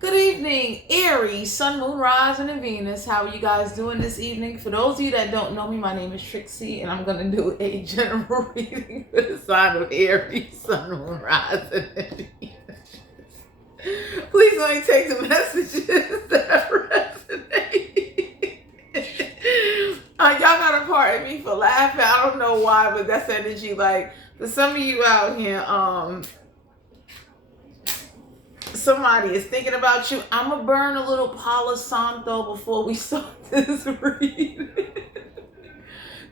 Good evening, Aries, Sun, Moon, Rising, and Venus. How are you guys doing this evening? For those of you that don't know me, my name is Trixie, and I'm going to do a general reading for the sign of Aries, Sun, Moon, Rising, and Venus. Please only take the messages that resonate. Y'all got to pardon me for laughing. I don't know why, but that's energy. Like, for some of you out here, somebody is thinking about you. I'm gonna burn a little Palo Santo before we start this reading.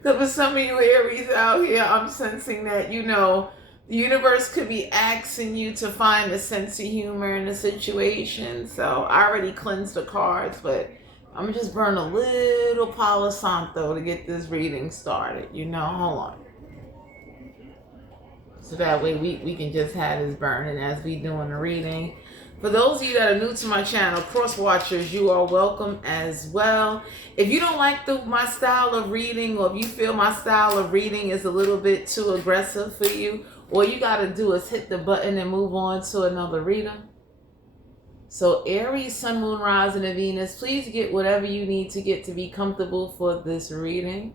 So for some of you Aries out here, I'm sensing that, the universe could be asking you to find a sense of humor in the situation. So I already cleansed the cards, but I'm gonna just burn a little Palo Santo to get this reading started. Hold on. So that way we can just have this burning as we doing the reading. For those of you that are new to my channel, cross watchers, you are welcome as well. If you don't like my style of reading, or if you feel my style of reading is a little bit too aggressive for you, all you got to do is hit the button and move on to another reader. So Aries, Sun, Moon, Rising, and Venus, please get whatever you need to get to be comfortable for this reading.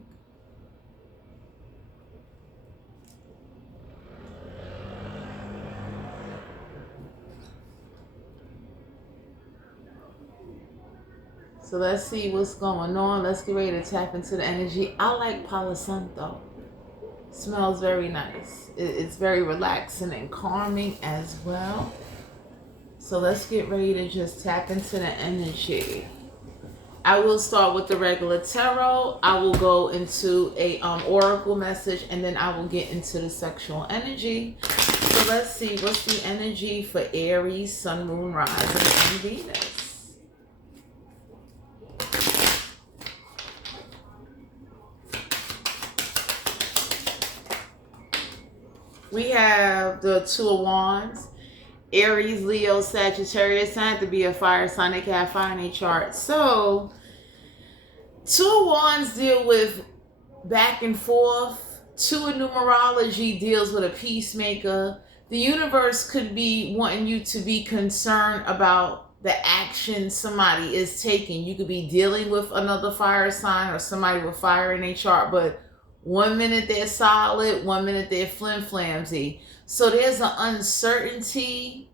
So let's see what's going on. Let's get ready to tap into the energy. I like Palo Santo. Smells very nice. It's very relaxing and calming as well. So let's get ready to just tap into the energy. I will start with the regular tarot. I will go into a oracle message, and then I will get into the sexual energy. So let's see what's the energy for Aries, Sun, Moon, Rising, and Venus. We have the Two of Wands. Aries, Leo, Sagittarius. I have to be a fire sign. They can have fire in their chart. So, Two of Wands deal with back and forth. Two of numerology deals with a peacemaker. The universe could be wanting you to be concerned about the action somebody is taking. You could be dealing with another fire sign or somebody with fire in their chart, but 1 minute they're solid, 1 minute they're flim-flamsy. So there's an uncertainty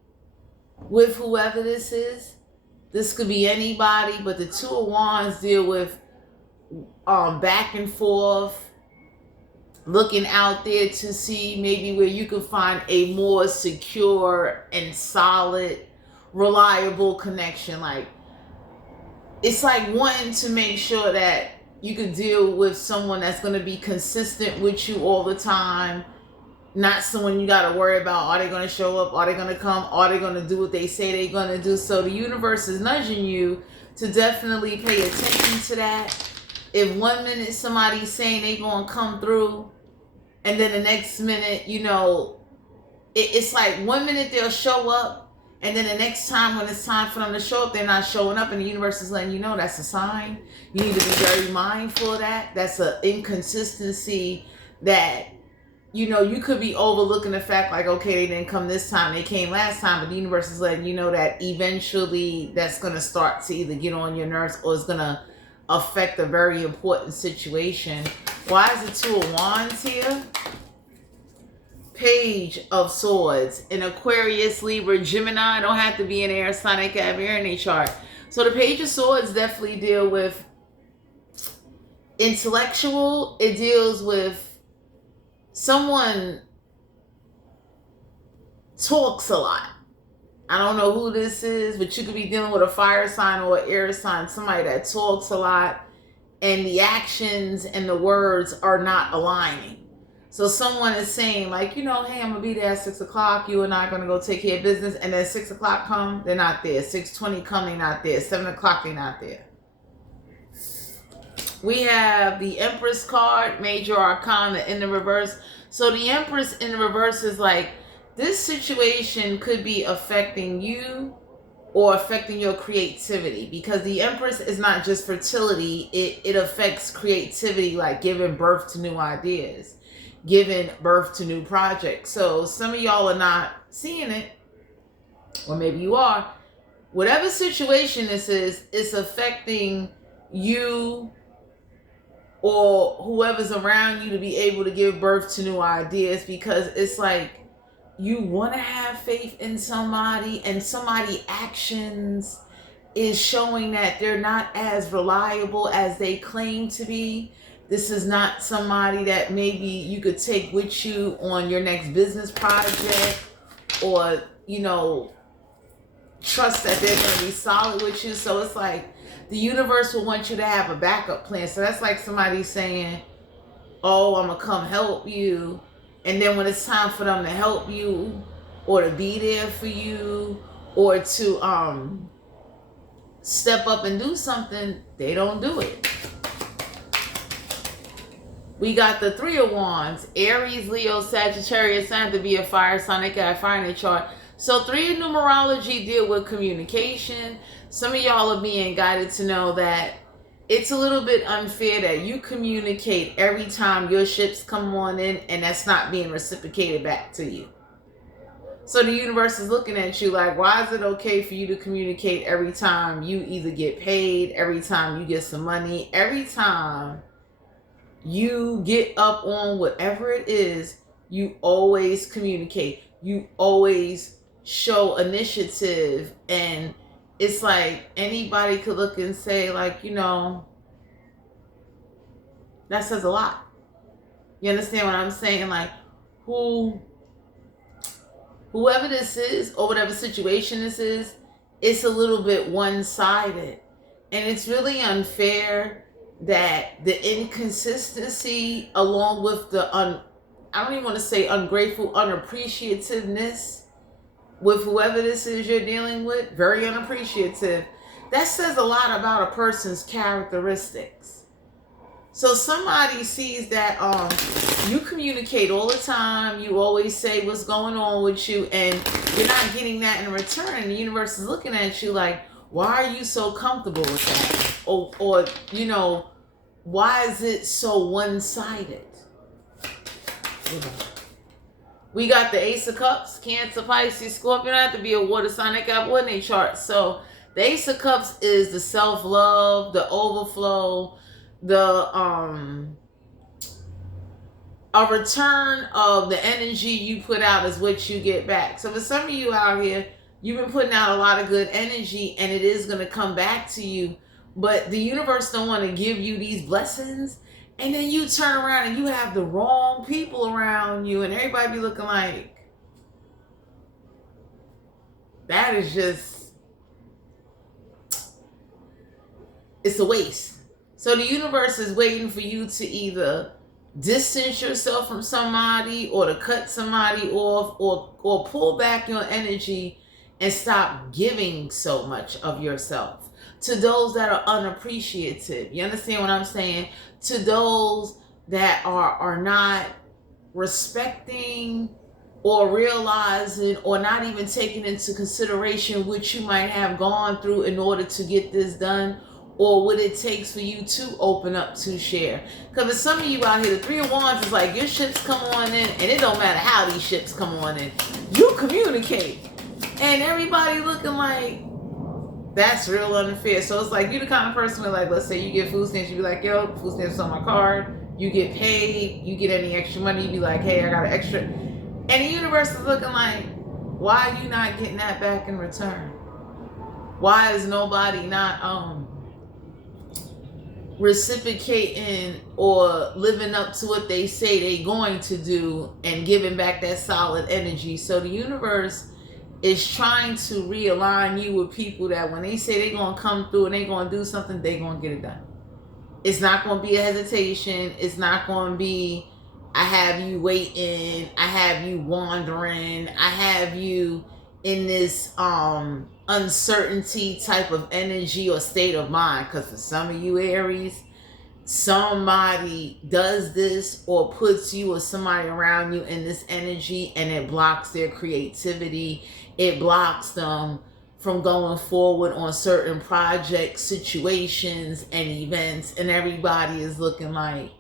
with whoever this is. This could be anybody, but the Two of Wands deal with back and forth, looking out there to see maybe where you can find a more secure and solid, reliable connection. Like, it's like wanting to make sure that you could deal with someone that's going to be consistent with you all the time, not someone you got to worry about. Are they going to show up? Are they going to come? Are they going to do what they say they're going to do? So the universe is nudging you to definitely pay attention to that. If 1 minute somebody's saying they're going to come through, and then the next minute, it's like 1 minute they'll show up, and then the next time when it's time for them to show up, they're not showing up, and the universe is letting you know that's a sign. You need to be very mindful of that. That's an inconsistency that, you could be overlooking the fact like, okay, they didn't come this time, they came last time, but the universe is letting you know that eventually that's going to start to either get on your nerves or it's going to affect a very important situation. Why is the Two of Wands here? Page of Swords. In Aquarius, Libra, Gemini, don't have to be an air sign, they can have air in their chart. So the Page of Swords definitely deal with intellectual. It deals with someone talks a lot. I don't know who this is, but you could be dealing with a fire sign or an air sign, somebody that talks a lot, and the actions and the words are not aligning. So someone is saying like, hey, I'm going to be there at 6 o'clock. You and I are going to go take care of business. And then 6 o'clock come, they're not there. 6:20 come, they're not there. 7 o'clock, they're not there. We have the Empress card, Major Arcana in the reverse. So the Empress in the reverse is like, this situation could be affecting you or affecting your creativity, because the Empress is not just fertility. It affects creativity, like giving birth to new ideas, giving birth to new projects. So some of y'all are not seeing it, or maybe you are. whatever situation this is, it's affecting you or whoever's around you to be able to give birth to new ideas, because it's like you want to have faith in somebody and somebody actions is showing that they're not as reliable as they claim to be. This is not somebody that maybe you could take with you on your next business project, or, you know, trust that they're going to be solid with you. So it's like the universe will want you to have a backup plan. So that's like somebody saying, oh, I'm going to come help you. And then when it's time for them to help you or to be there for you or to step up and do something, they don't do it. We got the Three of Wands. Aries, Leo, Sagittarius, sign to be a fire sign. They got fire in their chart. So 3 in numerology deal with communication. Some of y'all are being guided to know that it's a little bit unfair that you communicate every time your ships come on in and that's not being reciprocated back to you. So the universe is looking at you like, why is it okay for you to communicate every time you either get paid, every time you get some money, every time you get up on whatever it is, you always communicate. You always show initiative. And it's like anybody could look and say, like, you know, that says a lot. You understand what I'm saying? Like, whoever this is or whatever situation this is, it's a little bit one-sided. And it's really unfair that the inconsistency along with the I don't even want to say ungrateful, unappreciativeness with whoever this is you're dealing with, very unappreciative, that says a lot about a person's characteristics. So somebody sees that you communicate all the time, you always say what's going on with you, and you're not getting that in return. And the universe is looking at you like, why are you so comfortable with that? Or you know, why is it so one-sided? We got the Ace of Cups, Cancer, Pisces, Scorpio. Don't have to be a water sign. They got one in their chart. So the Ace of Cups is the self-love, the overflow, a return of the energy you put out is what you get back. So for some of you out here, you've been putting out a lot of good energy and it is going to come back to you. But the universe don't want to give you these blessings. And then you turn around and you have the wrong people around you and everybody be looking like, that is just, it's a waste. So the universe is waiting for you to either distance yourself from somebody or to cut somebody off or pull back your energy and stop giving so much of yourself to those that are unappreciative. You understand what I'm saying? To those that are not respecting or realizing or not even taking into consideration what you might have gone through in order to get this done, or what it takes for you to open up to share. Because for some of you out here, the Three of Wands is like your ships come on in, and it don't matter how these ships come on in. You communicate. And everybody looking like, that's real unfair. So it's like you the kind of person where, like, let's say you get food stamps, you be like, yo, food stamps on my card. You get paid, you get any extra money, you be like, hey, I got an extra. And the universe is looking like, why are you not getting that back in return? Why is nobody not reciprocating or living up to what they say they're going to do and giving back that solid energy? So the universe is trying to realign you with people that when they say they're going to come through and they're going to do something, they're going to get it done. It's not going to be a hesitation. It's not going to be, I have you waiting, I have you wandering, I have you in this uncertainty type of energy or state of mind. Because for some of you Aries, somebody does this or puts you or somebody around you in this energy and it blocks their creativity. It blocks them from going forward on certain projects, situations, and events. And everybody is looking like,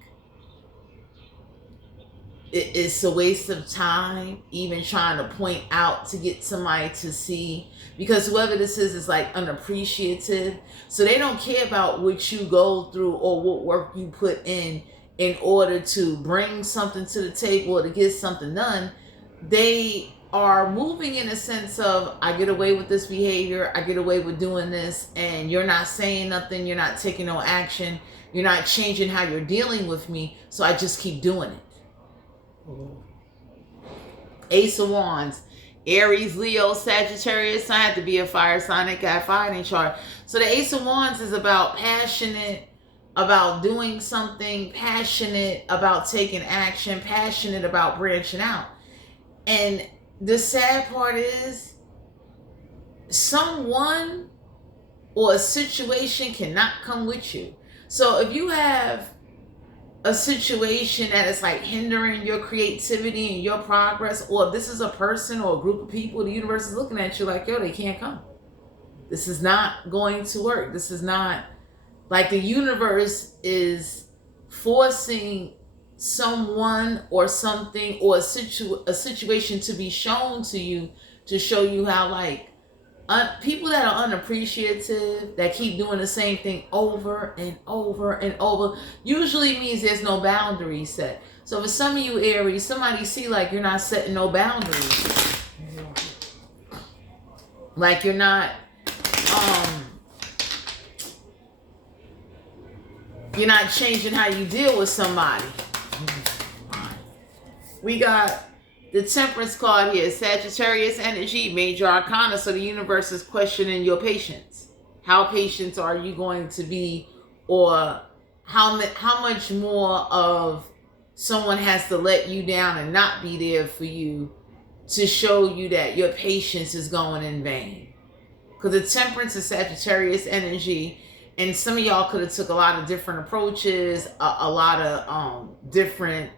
it's a waste of time even trying to point out to get somebody to see, because whoever this is like unappreciative. So they don't care about what you go through or what work you put in order to bring something to the table or to get something done. They are moving in a sense of, I get away with this behavior, I get away with doing this, and you're not saying nothing, you're not taking no action, you're not changing how you're dealing with me, so I just keep doing it. Ace of Wands, Aries, Leo, Sagittarius. I have to be a fire sign. It got fire in chart. So the Ace of Wands is about passionate, about doing something, passionate about taking action, passionate about branching out. And the sad part is, someone or a situation cannot come with you. So if you have a situation that is like hindering your creativity and your progress, or if this is a person or a group of people, the universe is looking at you like, yo, they can't come. This is not going to work. This is not, like, the universe is forcing someone or something or a situation to be shown to you, to show you how, like, people that are unappreciative, that keep doing the same thing over and over and over, usually means there's no boundaries set. So for some of you Aries, somebody see like you're not setting no boundaries, like you're not changing how you deal with somebody. We got the Temperance card here, Sagittarius energy, major arcana. So the universe is questioning your patience. How patient are you going to be, or how much more of someone has to let you down and not be there for you to show you that your patience is going in vain. Because the Temperance is Sagittarius energy, and some of y'all could have took a lot of different approaches, a lot of different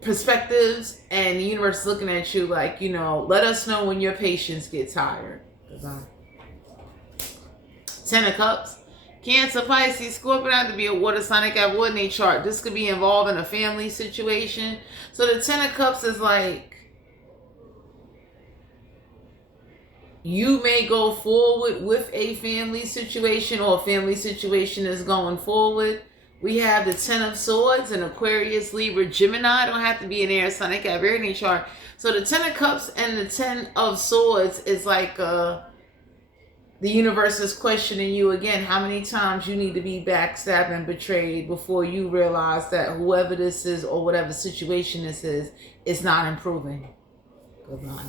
perspectives, and the universe is looking at you like, let us know when your patience gets tired. Ten of Cups, Cancer, Pisces, Scorpio. Have to be a water sign. Have wood in a chart. This could be involving a family situation. So the Ten of Cups is like, you may go forward with a family situation, or a family situation is going forward. We have the Ten of Swords and Aquarius, Libra, Gemini. Don't have to be an air sign. They got very in chart. So the Ten of Cups and the Ten of Swords is like the universe is questioning you again. How many times you need to be backstabbed and betrayed before you realize that whoever this is or whatever situation this is, it's not improving. Good night.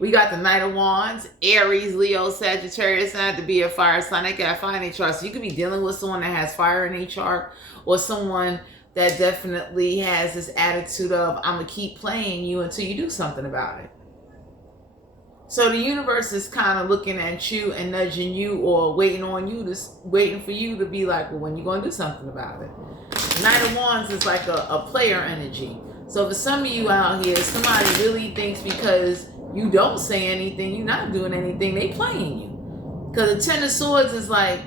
We got the Knight of Wands, Aries, Leo, Sagittarius. I have to be a fire sign. They got fire in a chart. So you could be dealing with someone that has fire in a chart, or someone that definitely has this attitude of, I'm going to keep playing you until you do something about it. So the universe is kind of looking at you and nudging you, or waiting for you to be like, well, when you going to do something about it? The Knight of Wands is like a player energy. So for some of you out here, somebody really thinks because you don't say anything, you're not doing anything, they playing you. Because the Ten of Swords is like,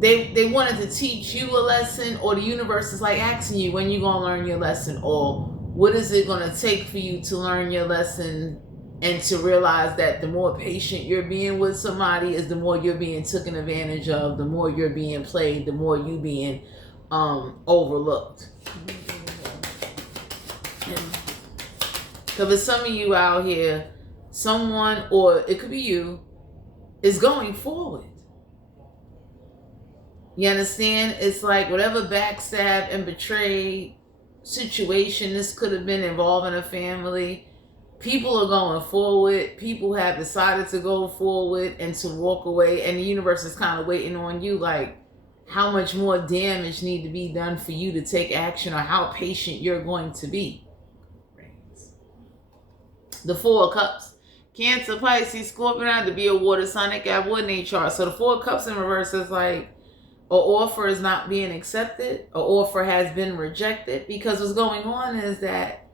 they wanted to teach you a lesson, or the universe is like asking you, when you going to learn your lesson, or what is it going to take for you to learn your lesson, and to realize that the more patient you're being with somebody is the more you're being taken advantage of, the more you're being played, the more you being overlooked. Because for some of you out here, someone, or it could be you, is going forward. You understand? It's like whatever backstab and betrayed situation this could have been involving a family, people are going forward. People have decided to go forward and to walk away, and the universe is kind of waiting on you, like how much more damage need to be done for you to take action, or how patient you're going to be. The Four of Cups, Cancer, Pisces, Scorpio. Have to be a water sign. They got wood in a chart. So the Four of Cups in reverse is like, an offer is not being accepted, an offer has been rejected, because what's going on is that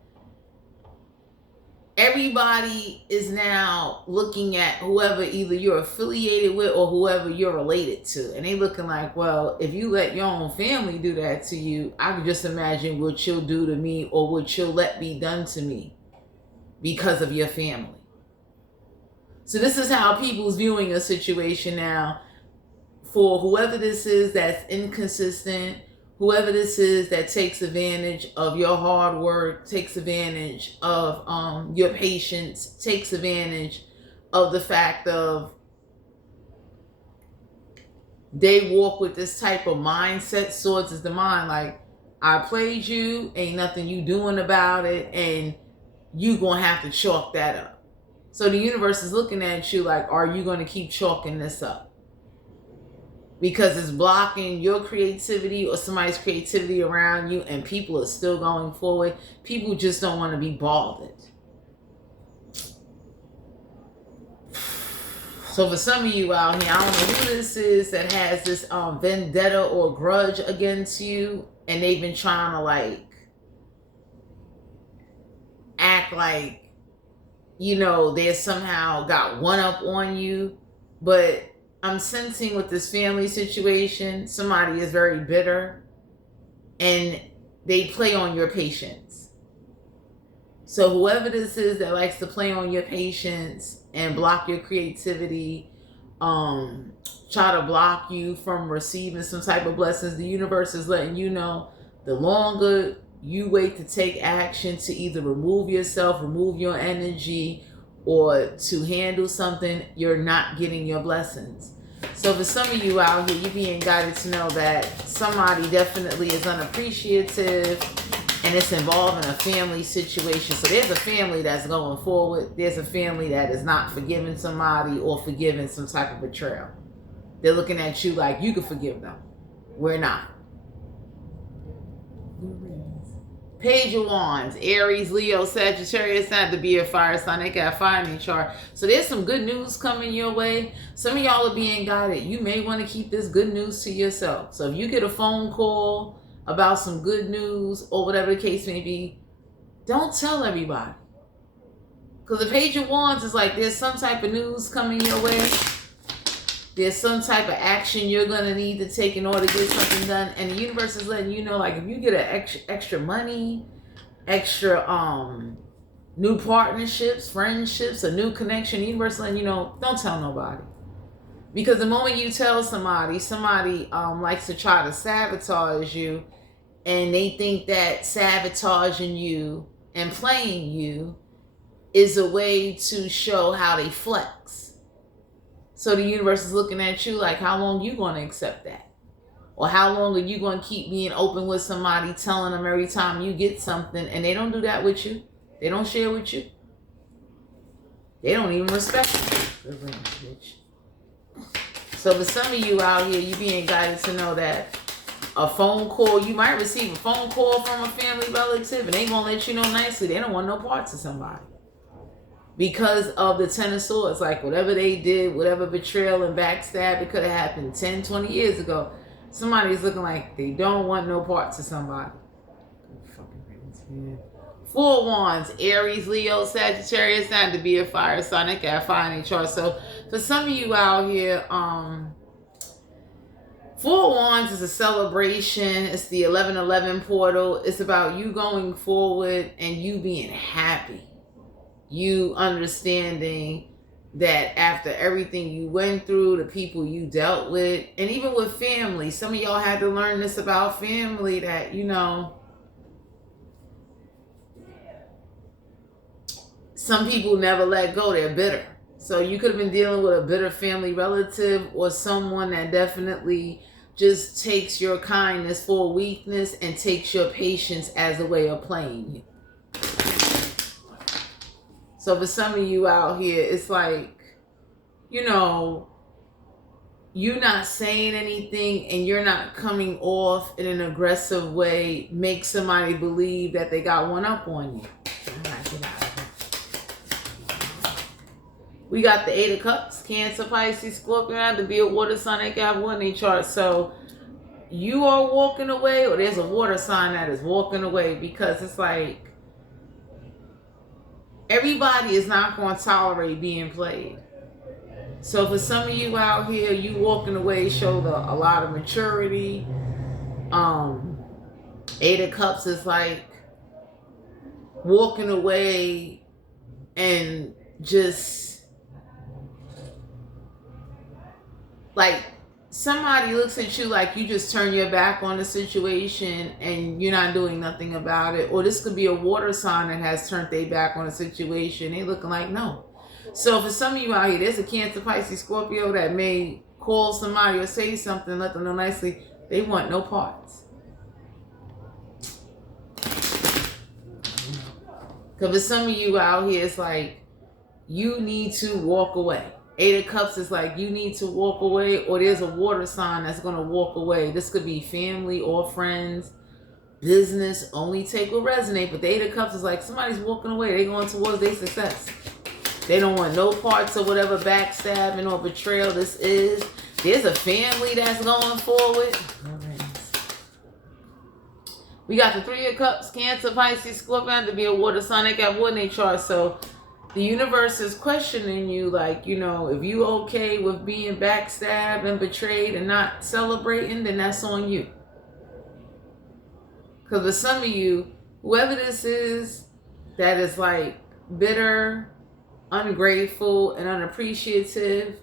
everybody is now looking at whoever either you're affiliated with or whoever you're related to. And they looking like, well, if you let your own family do that to you, I could just imagine what you'll do to me or what you'll let be done to me because of your family. So this is how people's viewing a situation now. For whoever this is that's inconsistent, whoever this is that takes advantage of your hard work, takes advantage of your patience, takes advantage of the fact of they walk with this type of mindset, swords is the mind, like, I played you, ain't nothing you doing about it, and you gonna have to chalk that up. So the universe is looking at you like, are you gonna keep chalking this up? Because it's blocking your creativity or somebody's creativity around you, and people are still going forward. People just don't want to be bothered. So for some of you out here, I don't know who this is that has this vendetta or grudge against you, and they've been trying to like act like, you know, they somehow got one up on you. But I'm sensing with this family situation, somebody is very bitter and they play on your patience. So whoever this is that likes to play on your patience and block your creativity, try to block you from receiving some type of blessings, the universe is letting you know the longer you wait to take action to either remove yourself, remove your energy, or to handle something, you're not getting your blessings. So for some of you out here, you're being guided to know that somebody definitely is unappreciative and it's involving a family situation. So there's a family that's going forward. There's a family that is not forgiving somebody or forgiving some type of betrayal. They're looking at you like you can forgive them. We're not. Page of Wands, Aries, Leo, Sagittarius, not to be a fire sign. They got fire in their chart. So there's some good news coming your way. Some of y'all are being guided. You may want to keep this good news to yourself. So if you get a phone call about some good news or whatever the case may be, don't tell everybody. Because the Page of Wands is like there's some type of news coming your way. There's some type of action you're going to need to take in order to get something done. And the universe is letting you know, like, if you get an extra money, extra new partnerships, friendships, a new connection, the universe is letting you know, don't tell nobody. Because the moment you tell somebody, somebody likes to try to sabotage you, and they think that sabotaging you and playing you is a way to show how they flex. So the universe is looking at you like, how long you going to accept that? Or how long are you going to keep being open with somebody, telling them every time you get something, and they don't do that with you? They don't share with you? They don't even respect you. So for some of you out here, you're being guided to know that a phone call, you might receive a phone call from a family relative, and they going to let you know nicely. They don't want no parts of somebody. Because of the Ten of Swords, like whatever they did, whatever betrayal and backstab, it could have happened 10, 20 years ago. Somebody's looking like they don't want no parts of somebody. Four of Wands, Aries, Leo, Sagittarius, not to be a fire sign. They got fire in their chart. So for some of you out here, Four of Wands is a celebration. It's the 1111 portal. It's about you going forward and you being happy. You understanding that after everything you went through, the people you dealt with, and even with family, some of y'all had to learn this about family, that, you know, some people never let go. They're bitter. So you could have been dealing with a bitter family relative or someone that definitely just takes your kindness for weakness and takes your patience as a way of playing you. So for some of you out here, it's like, you know, you're not saying anything and you're not coming off in an aggressive way, make somebody believe that they got one up on you. We got the Eight of Cups, Cancer, Pisces, Scorpio, have to be a water sign. They got one in their chart. So you are walking away, or there's a water sign that is walking away, because it's like, everybody is not going to tolerate being played. So for some of you out here, you walking away showed a lot of maturity. Eight of Cups is like walking away and just like somebody looks at you like you just turn your back on the situation and you're not doing nothing about it. Or this could be a water sign that has turned their back on the situation. They looking like no. So for some of you out here, there's a Cancer, Pisces, Scorpio that may call somebody or say something, let them know nicely, they want no parts. Because for some of you out here, it's like, you need to walk away. Eight of Cups is like, you need to walk away, or there's a water sign that's going to walk away. This could be family or friends, business, only take what resonate. But the Eight of Cups is like, somebody's walking away. They're going towards their success. They don't want no parts of whatever backstabbing or betrayal this is. There's a family that's going forward. We got the Three of Cups, Cancer, Pisces, Scorpio, to be a water sign. They got water in their chart. So the universe is questioning you, like, you know, if you okay with being backstabbed and betrayed and not celebrating, then that's on you. Because for some of you, whoever this is that is like bitter, ungrateful, and unappreciative,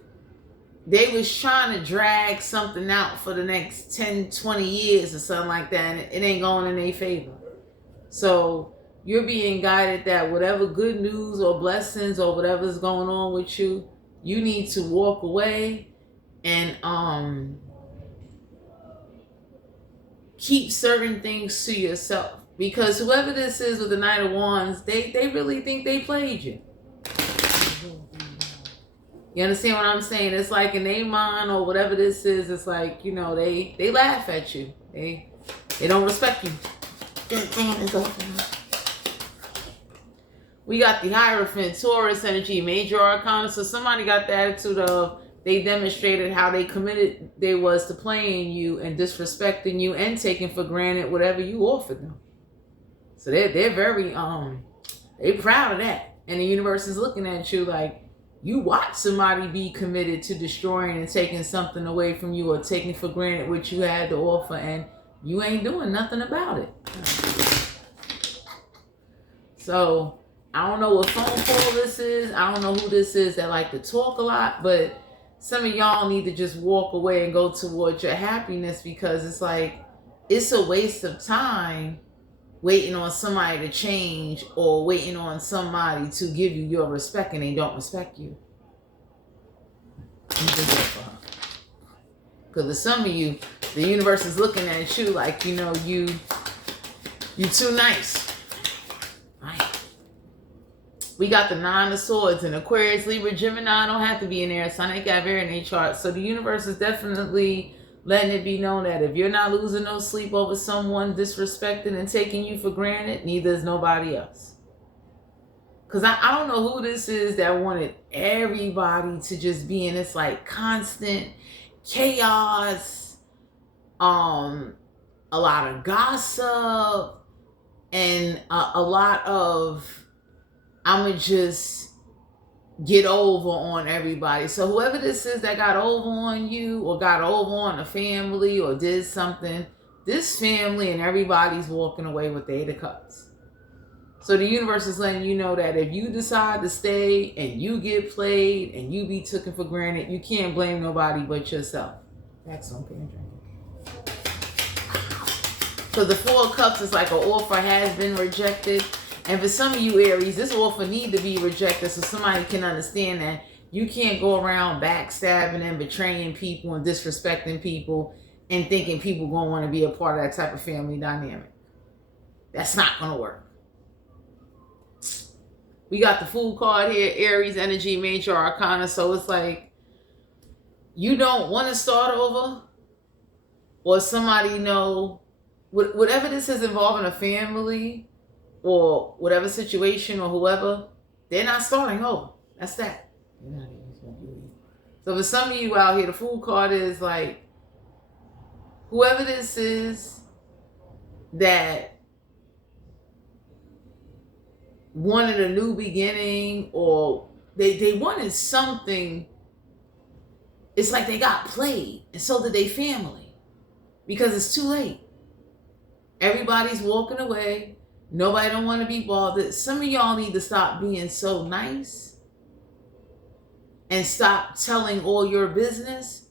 they was trying to drag something out for the next 10, 20 years or something like that, and it ain't going in their favor. So you're being guided that whatever good news or blessings or whatever's going on with you, you need to walk away and keep certain things to yourself. Because whoever this is with the Knight of Wands, they really think they played you. You understand what I'm saying? It's like in their mind or whatever this is, it's like, you know, they laugh at you. They don't respect you. We got the Hierophant, Taurus energy, major arcana. So somebody got the attitude of they demonstrated how they committed they was to playing you and disrespecting you and taking for granted whatever you offered them. So they're very they proud of that. And the universe is looking at you like, you watch somebody be committed to destroying and taking something away from you or taking for granted what you had to offer, and you ain't doing nothing about it. So I don't know what phone call this is. I don't know who this is that like to talk a lot, but some of y'all need to just walk away and go towards your happiness, because it's like, it's a waste of time waiting on somebody to change or waiting on somebody to give you your respect and they don't respect you. Because for some of you, the universe is looking at you like, you know, you too nice. Right. We got the Nine of Swords and Aquarius, Libra, Gemini. Don't have to be in there. Sun ain't got very in their chart. So the universe is definitely letting it be known that if you're not losing no sleep over someone disrespecting and taking you for granted, neither is nobody else. Because I don't know who this is that wanted everybody to just be in this like constant chaos, a lot of gossip, and a lot of I'ma just get over on everybody. So whoever this is that got over on you or got over on a family or did something, this family and everybody's walking away with the Eight of Cups. So the universe is letting you know that if you decide to stay and you get played and you be taken for granted, you can't blame nobody but yourself. That's something. So the Four of Cups is like an offer has been rejected. And for some of you Aries, this offer need to be rejected so somebody can understand that you can't go around backstabbing and betraying people and disrespecting people and thinking people going to want to be a part of that type of family dynamic. That's not going to work. We got the Fool card here, Aries energy, major arcana. So it's like, you don't want to start over, or somebody know, whatever this is involving a family or whatever situation or whoever, they're not starting over. That's that. So for some of you out here, the Fool card is like, whoever this is that wanted a new beginning, or they wanted something. It's like they got played, and so did their family, because it's too late. Everybody's walking away. Nobody don't want to be bothered. Some of y'all need to stop being so nice and stop telling all your business,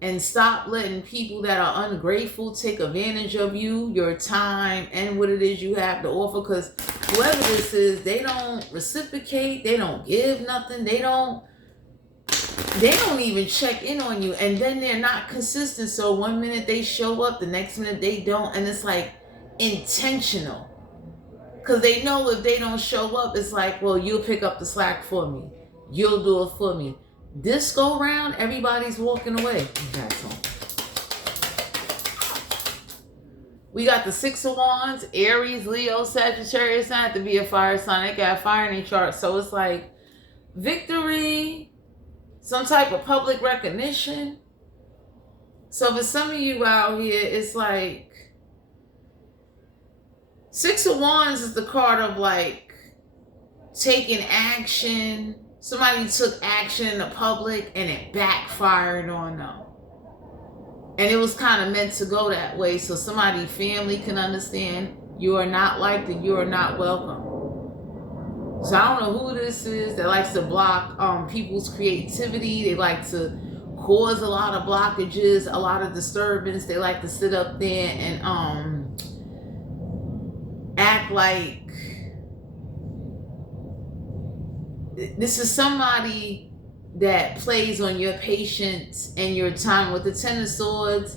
and stop letting people that are ungrateful take advantage of you, your time, and what it is you have to offer. Because whoever this is, they don't reciprocate. They don't give nothing. They don't even check in on you. And then they're not consistent. So one minute they show up, the next minute they don't. And it's like intentional. Because they know if they don't show up, it's like, well, you'll pick up the slack for me. You'll do it for me. This go round, everybody's walking away. We got the Six of Wands, Aries, Leo, Sagittarius. Not have to be a fire sign. They got fire in their chart. So it's like victory, some type of public recognition. So for some of you out here, it's like Six of Wands is the card of like taking action. Somebody took action in the public and it backfired on them. And it was kind of meant to go that way so somebody's family can understand you are not liked and you are not welcome. So I don't know who this is that likes to block people's creativity. They like to cause a lot of blockages, a lot of disturbance. They like to sit up there and act like this is somebody that plays on your patience and your time. With the Ten of Swords,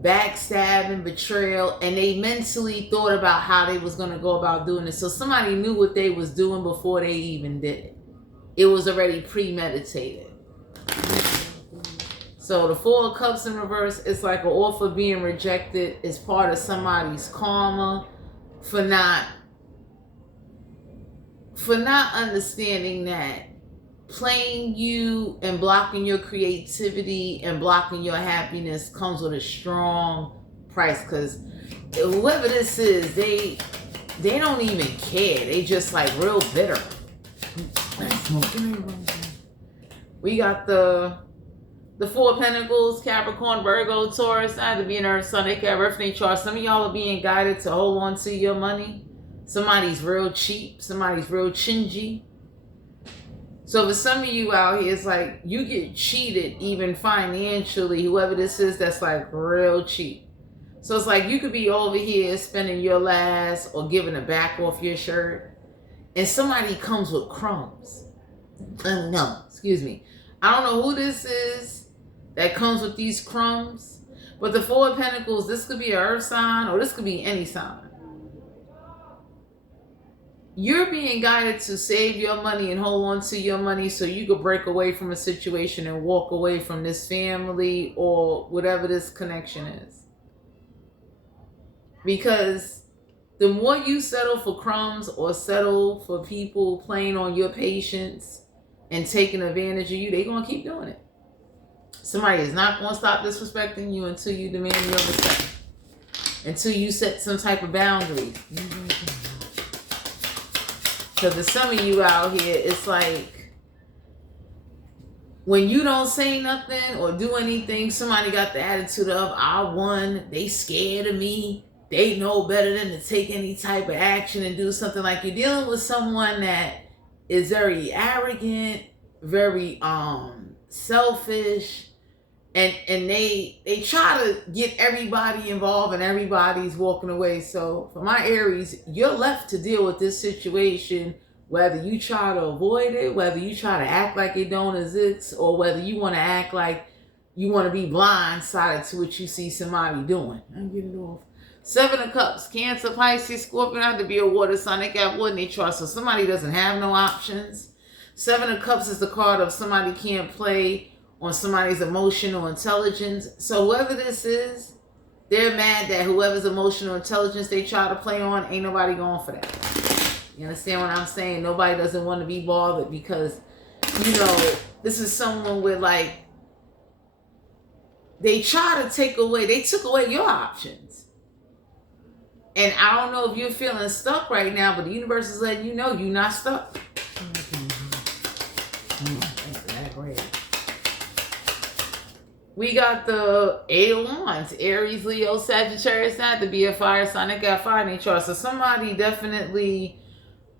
backstabbing, betrayal, and they mentally thought about how they was going to go about doing it. So somebody knew what they was doing before they even did it. It was already premeditated. So the Four of Cups in reverse, it's like an offer being rejected. It's part of somebody's karma for not understanding that playing you and blocking your creativity and blocking your happiness comes with a strong price. Because whoever this is, they don't even care. They just like real bitter. We got the Four of Pentacles, Capricorn, Virgo, Taurus. I have to be an Earth, Sun, they can have Earth in their chart. Some of y'all are being guided to hold on to your money. Somebody's real cheap. Somebody's real chingy. So for some of you out here, it's like you get cheated even financially. Whoever this is, that's like real cheap. So it's like you could be over here spending your last or giving a back off your shirt, and somebody comes with crumbs. No, excuse me. I don't know who this is that comes with these crumbs, but the Four of Pentacles, this could be an earth sign or this could be any sign. You're being guided to save your money and hold on to your money so you could break away from a situation and walk away from this family or whatever this connection is. Because the more you settle for crumbs or settle for people playing on your patience and taking advantage of you, they're going to keep doing it. Somebody is not going to stop disrespecting you until you demand your respect. Until you set some type of boundary. Because for some of you out here, it's like when you don't say nothing or do anything, somebody got the attitude of, I won, they scared of me, they know better than to take any type of action and do something. Like you're dealing with someone that is very arrogant, very selfish, and they try to get everybody involved and everybody's walking away. So for my Aries, you're left to deal with this situation, whether you try to avoid it, whether you try to act like it don't exist, or whether you want to act like you want to be blindsided to what you see somebody doing. I'm getting it off. Seven of Cups, Cancer, Pisces, Scorpio, have to be a water sign. They got water in their chart, so somebody doesn't have no options. Seven of Cups is the card of somebody can't play on somebody's emotional intelligence. So whoever this is, they're mad that whoever's emotional intelligence they try to play on, ain't nobody going for that. You understand what I'm saying? Nobody doesn't want to be bothered because, you know, this is someone with like, they try to take away, they took away your options. And I don't know if you're feeling stuck right now, but the universe is letting you know you're not stuck. We got the 8 of Wands, Aries, Leo, Sagittarius, not to be a fire sign. They got fire in their chart. So somebody definitely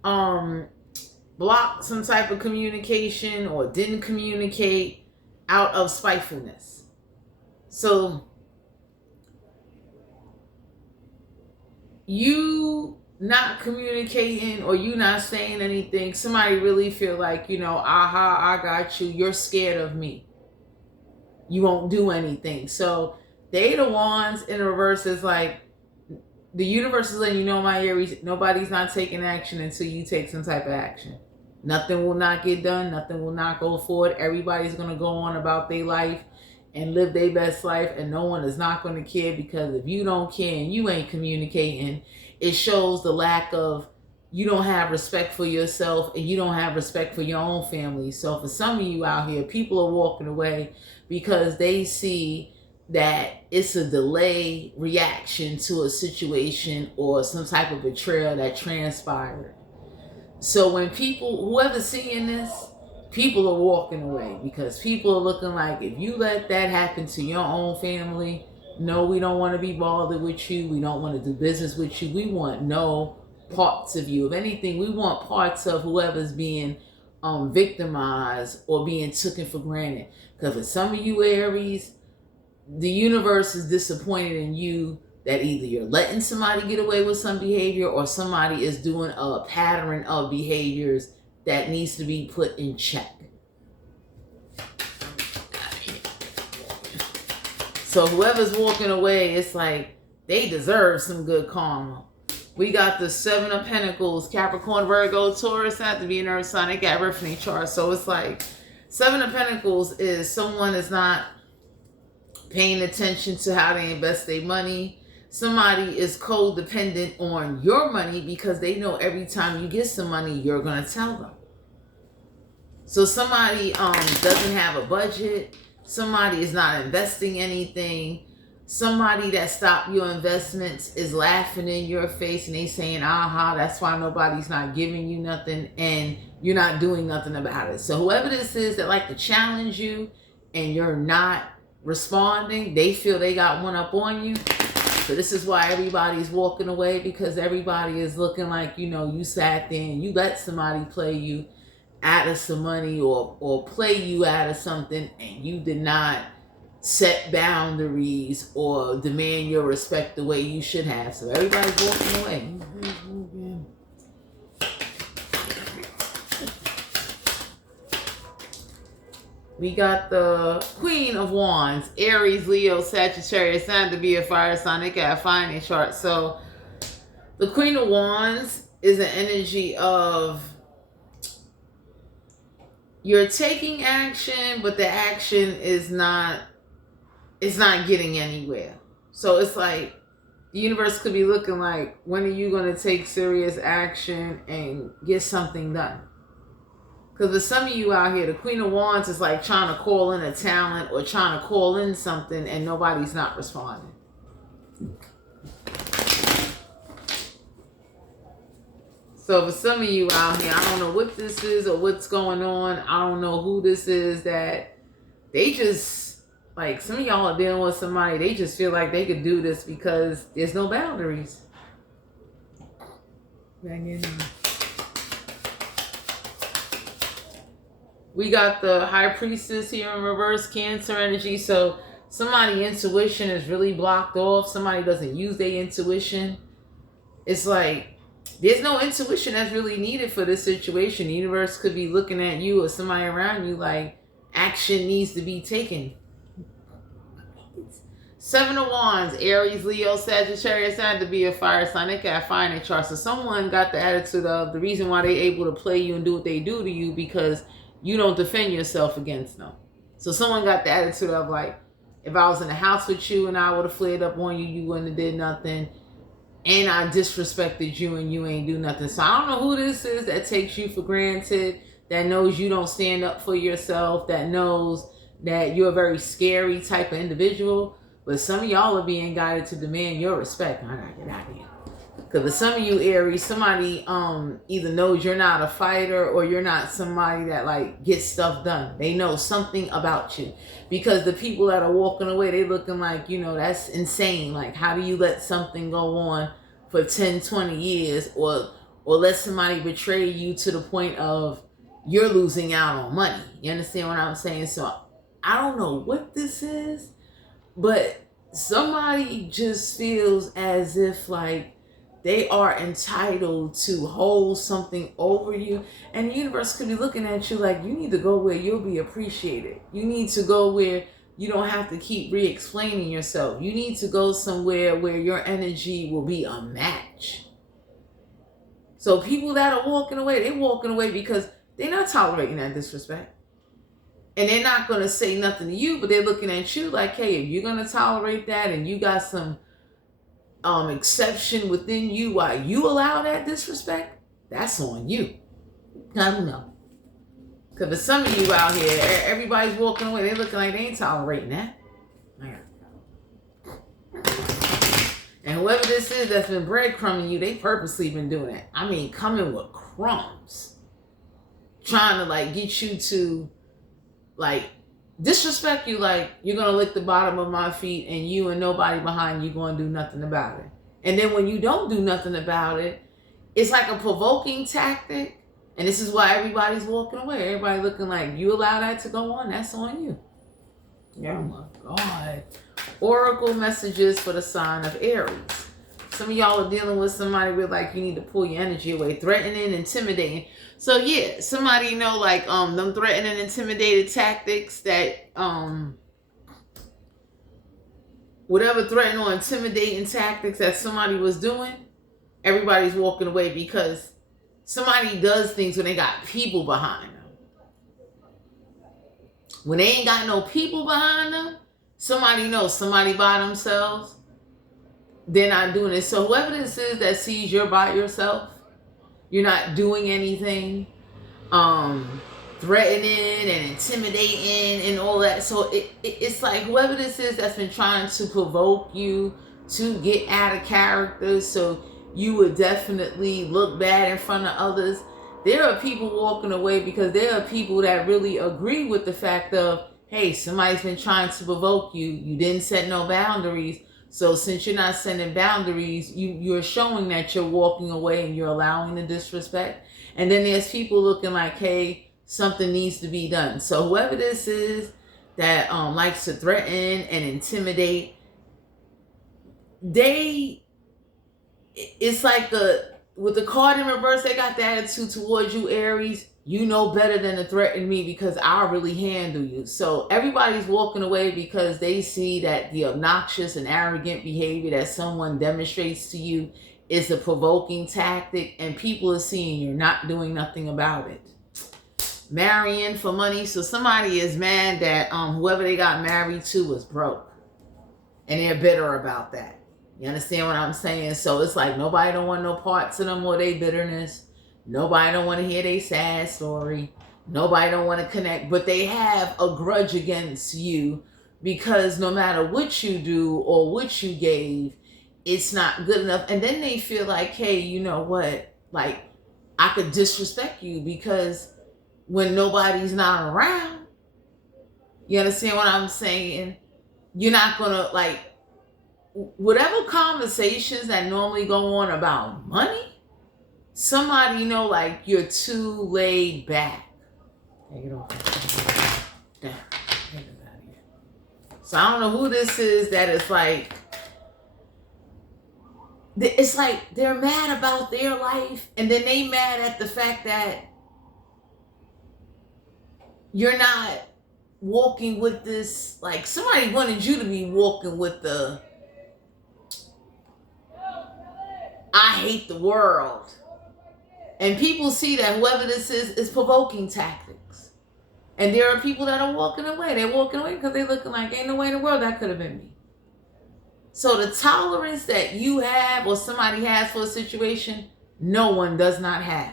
blocked some type of communication or didn't communicate out of spitefulness. So you not communicating or you not saying anything, somebody really feel like, you know, aha, I got you. You're scared of me. You won't do anything. So the 8 of Wands in reverse is like, the universe is letting you know, my Aries, nobody's not taking action until you take some type of action. Nothing will not get done. Nothing will not go forward. Everybody's going to go on about their life and live their best life, and no one is not going to care, because if you don't care and you ain't communicating, it shows the lack of, you don't have respect for yourself and you don't have respect for your own family. So for some of you out here, people are walking away because they see that it's a delay reaction to a situation or some type of betrayal that transpired. So when people, whoever's seeing this, people are walking away because people are looking like, if you let that happen to your own family, no, we don't want to be bothered with you. We don't want to do business with you. We want no parts of you. If anything, we want parts of whoever's being victimized or being taken for granted. Because for some of you Aries, the universe is disappointed in you that either you're letting somebody get away with some behavior or somebody is doing a pattern of behaviors that needs to be put in check. So whoever's walking away, it's like they deserve some good karma. We got the 7 of Pentacles, Capricorn, Virgo, Taurus, have to be an earth sign. They got birth in their chart. So it's like 7 of Pentacles is someone is not paying attention to how they invest their money. Somebody is codependent on your money because they know every time you get some money, you're going to tell them. So somebody doesn't have a budget. Somebody is not investing anything. Somebody that stopped your investments is laughing in your face and they saying, aha, that's why nobody's not giving you nothing and you're not doing nothing about it. So whoever this is that like to challenge you and you're not responding, they feel they got one up on you. So this is why everybody's walking away, because everybody is looking like, you know, you sat there and you let somebody play you out of some money or play you out of something and you did not set boundaries or demand your respect the way you should have. So everybody's walking away. We got the Queen of Wands, Aries, Leo, Sagittarius, and to be a fire sign. They got fire in their chart. So the Queen of Wands is an energy of you're taking action, but the action is not, it's not getting anywhere. So it's like the universe could be looking like, when are you going to take serious action and get something done? Because for some of you out here, the Queen of Wands is like trying to call in a talent or trying to call in something and nobody's not responding. So for some of you out here, I don't know what this is or what's going on. I don't know who this is that they just, like some of y'all are dealing with somebody, they just feel like they could do this because there's no boundaries. We got the High Priestess here in reverse, Cancer energy. So somebody's intuition is really blocked off. Somebody doesn't use their intuition. It's like there's no intuition that's really needed for this situation. The universe could be looking at you or somebody around you like action needs to be taken. 7 of Wands, Aries, Leo, Sagittarius, had to be a fire sign. They got fire in their chart. So someone got the attitude of the reason why they able to play you and do what they do to you because you don't defend yourself against them. So someone got the attitude of like, if I was in the house with you and I would have flared up on you, you wouldn't have did nothing. And I disrespected you and you ain't do nothing. So I don't know who this is that takes you for granted, that knows you don't stand up for yourself, that knows that you're a very scary type of individual. But some of y'all are being guided to demand your respect. I gotta get out of here. Because for some of you Aries, somebody either knows you're not a fighter or you're not somebody that like gets stuff done. They know something about you. Because the people that are walking away, they looking like, you know, that's insane. Like, how do you let something go on for 10, 20 years or let somebody betray you to the point of you're losing out on money? You understand what I'm saying? So I don't know what this is, but somebody just feels as if like they are entitled to hold something over you. And the universe could be looking at you like you need to go where you'll be appreciated. You need to go where you don't have to keep re-explaining yourself. You need to go somewhere where your energy will be a match. So people that are walking away, they're walking away because they're not tolerating that disrespect. And they're not going to say nothing to you, but they're looking at you like, hey, if you're going to tolerate that and you got some exception within you why you allow that disrespect, that's on you. I don't know. Because for some of you out here, everybody's walking away. They're looking like they ain't tolerating that. And whoever this is that's been breadcrumbing you, they purposely been doing it. I mean, coming with crumbs. Trying to like get you to like disrespect you, like you're going to lick the bottom of my feet and you and nobody behind you going to do nothing about it. And then when you don't do nothing about it, it's like a provoking tactic. And this is why everybody's walking away. Everybody looking like you allow that to go on, that's on you. Oh my God. Oracle messages for the sign of Aries. Some of y'all are dealing with somebody with like you need to pull your energy away, threatening, intimidating. So yeah, somebody know like them threatening, intimidated tactics that whatever threatening or intimidating tactics that somebody was doing, everybody's walking away because somebody does things when they got people behind them. When they ain't got no people behind them, somebody knows somebody by themselves. They're not doing it. So whoever this is that sees you're by yourself, you're not doing anything, threatening and intimidating and all that. So it's like whoever this is that's been trying to provoke you to get out of character so you would definitely look bad in front of others. There are people walking away because there are people that really agree with the fact of, hey, somebody's been trying to provoke you. You didn't set no boundaries. So since you're not setting boundaries, you're showing that you're walking away and you're allowing the disrespect. And then there's people looking like, hey, something needs to be done. So whoever this is that likes to threaten and intimidate, it's like with the card in reverse, they got the attitude towards you, Aries. You know better than to threaten me because I'll really handle you. So everybody's walking away because they see that the obnoxious and arrogant behavior that someone demonstrates to you is a provoking tactic, and people are seeing you're not doing nothing about it. Marrying for money. So somebody is mad that whoever they got married to was broke, and they're bitter about that. You understand what I'm saying? So it's like nobody don't want no parts of them or their bitterness. Nobody don't want to hear their sad story. Nobody don't want to connect, but they have a grudge against you because no matter what you do or what you gave, it's not good enough. And then they feel like, hey, you know what? Like, I could disrespect you because when nobody's not around, you understand what I'm saying? You're not going to, like, whatever conversations that normally go on about money, somebody know like you're too laid back. Take it off. Damn. Get it out of here. So I don't know who this is that is like, it's like they're mad about their life and then they mad at the fact that you're not walking with this, like somebody wanted you to be walking with the I hate the world. And people see that whoever this is provoking tactics. And there are people that are walking away. They're walking away because they're looking like, ain't no way in the world that could have been me. So the tolerance that you have or somebody has for a situation, no one does not have.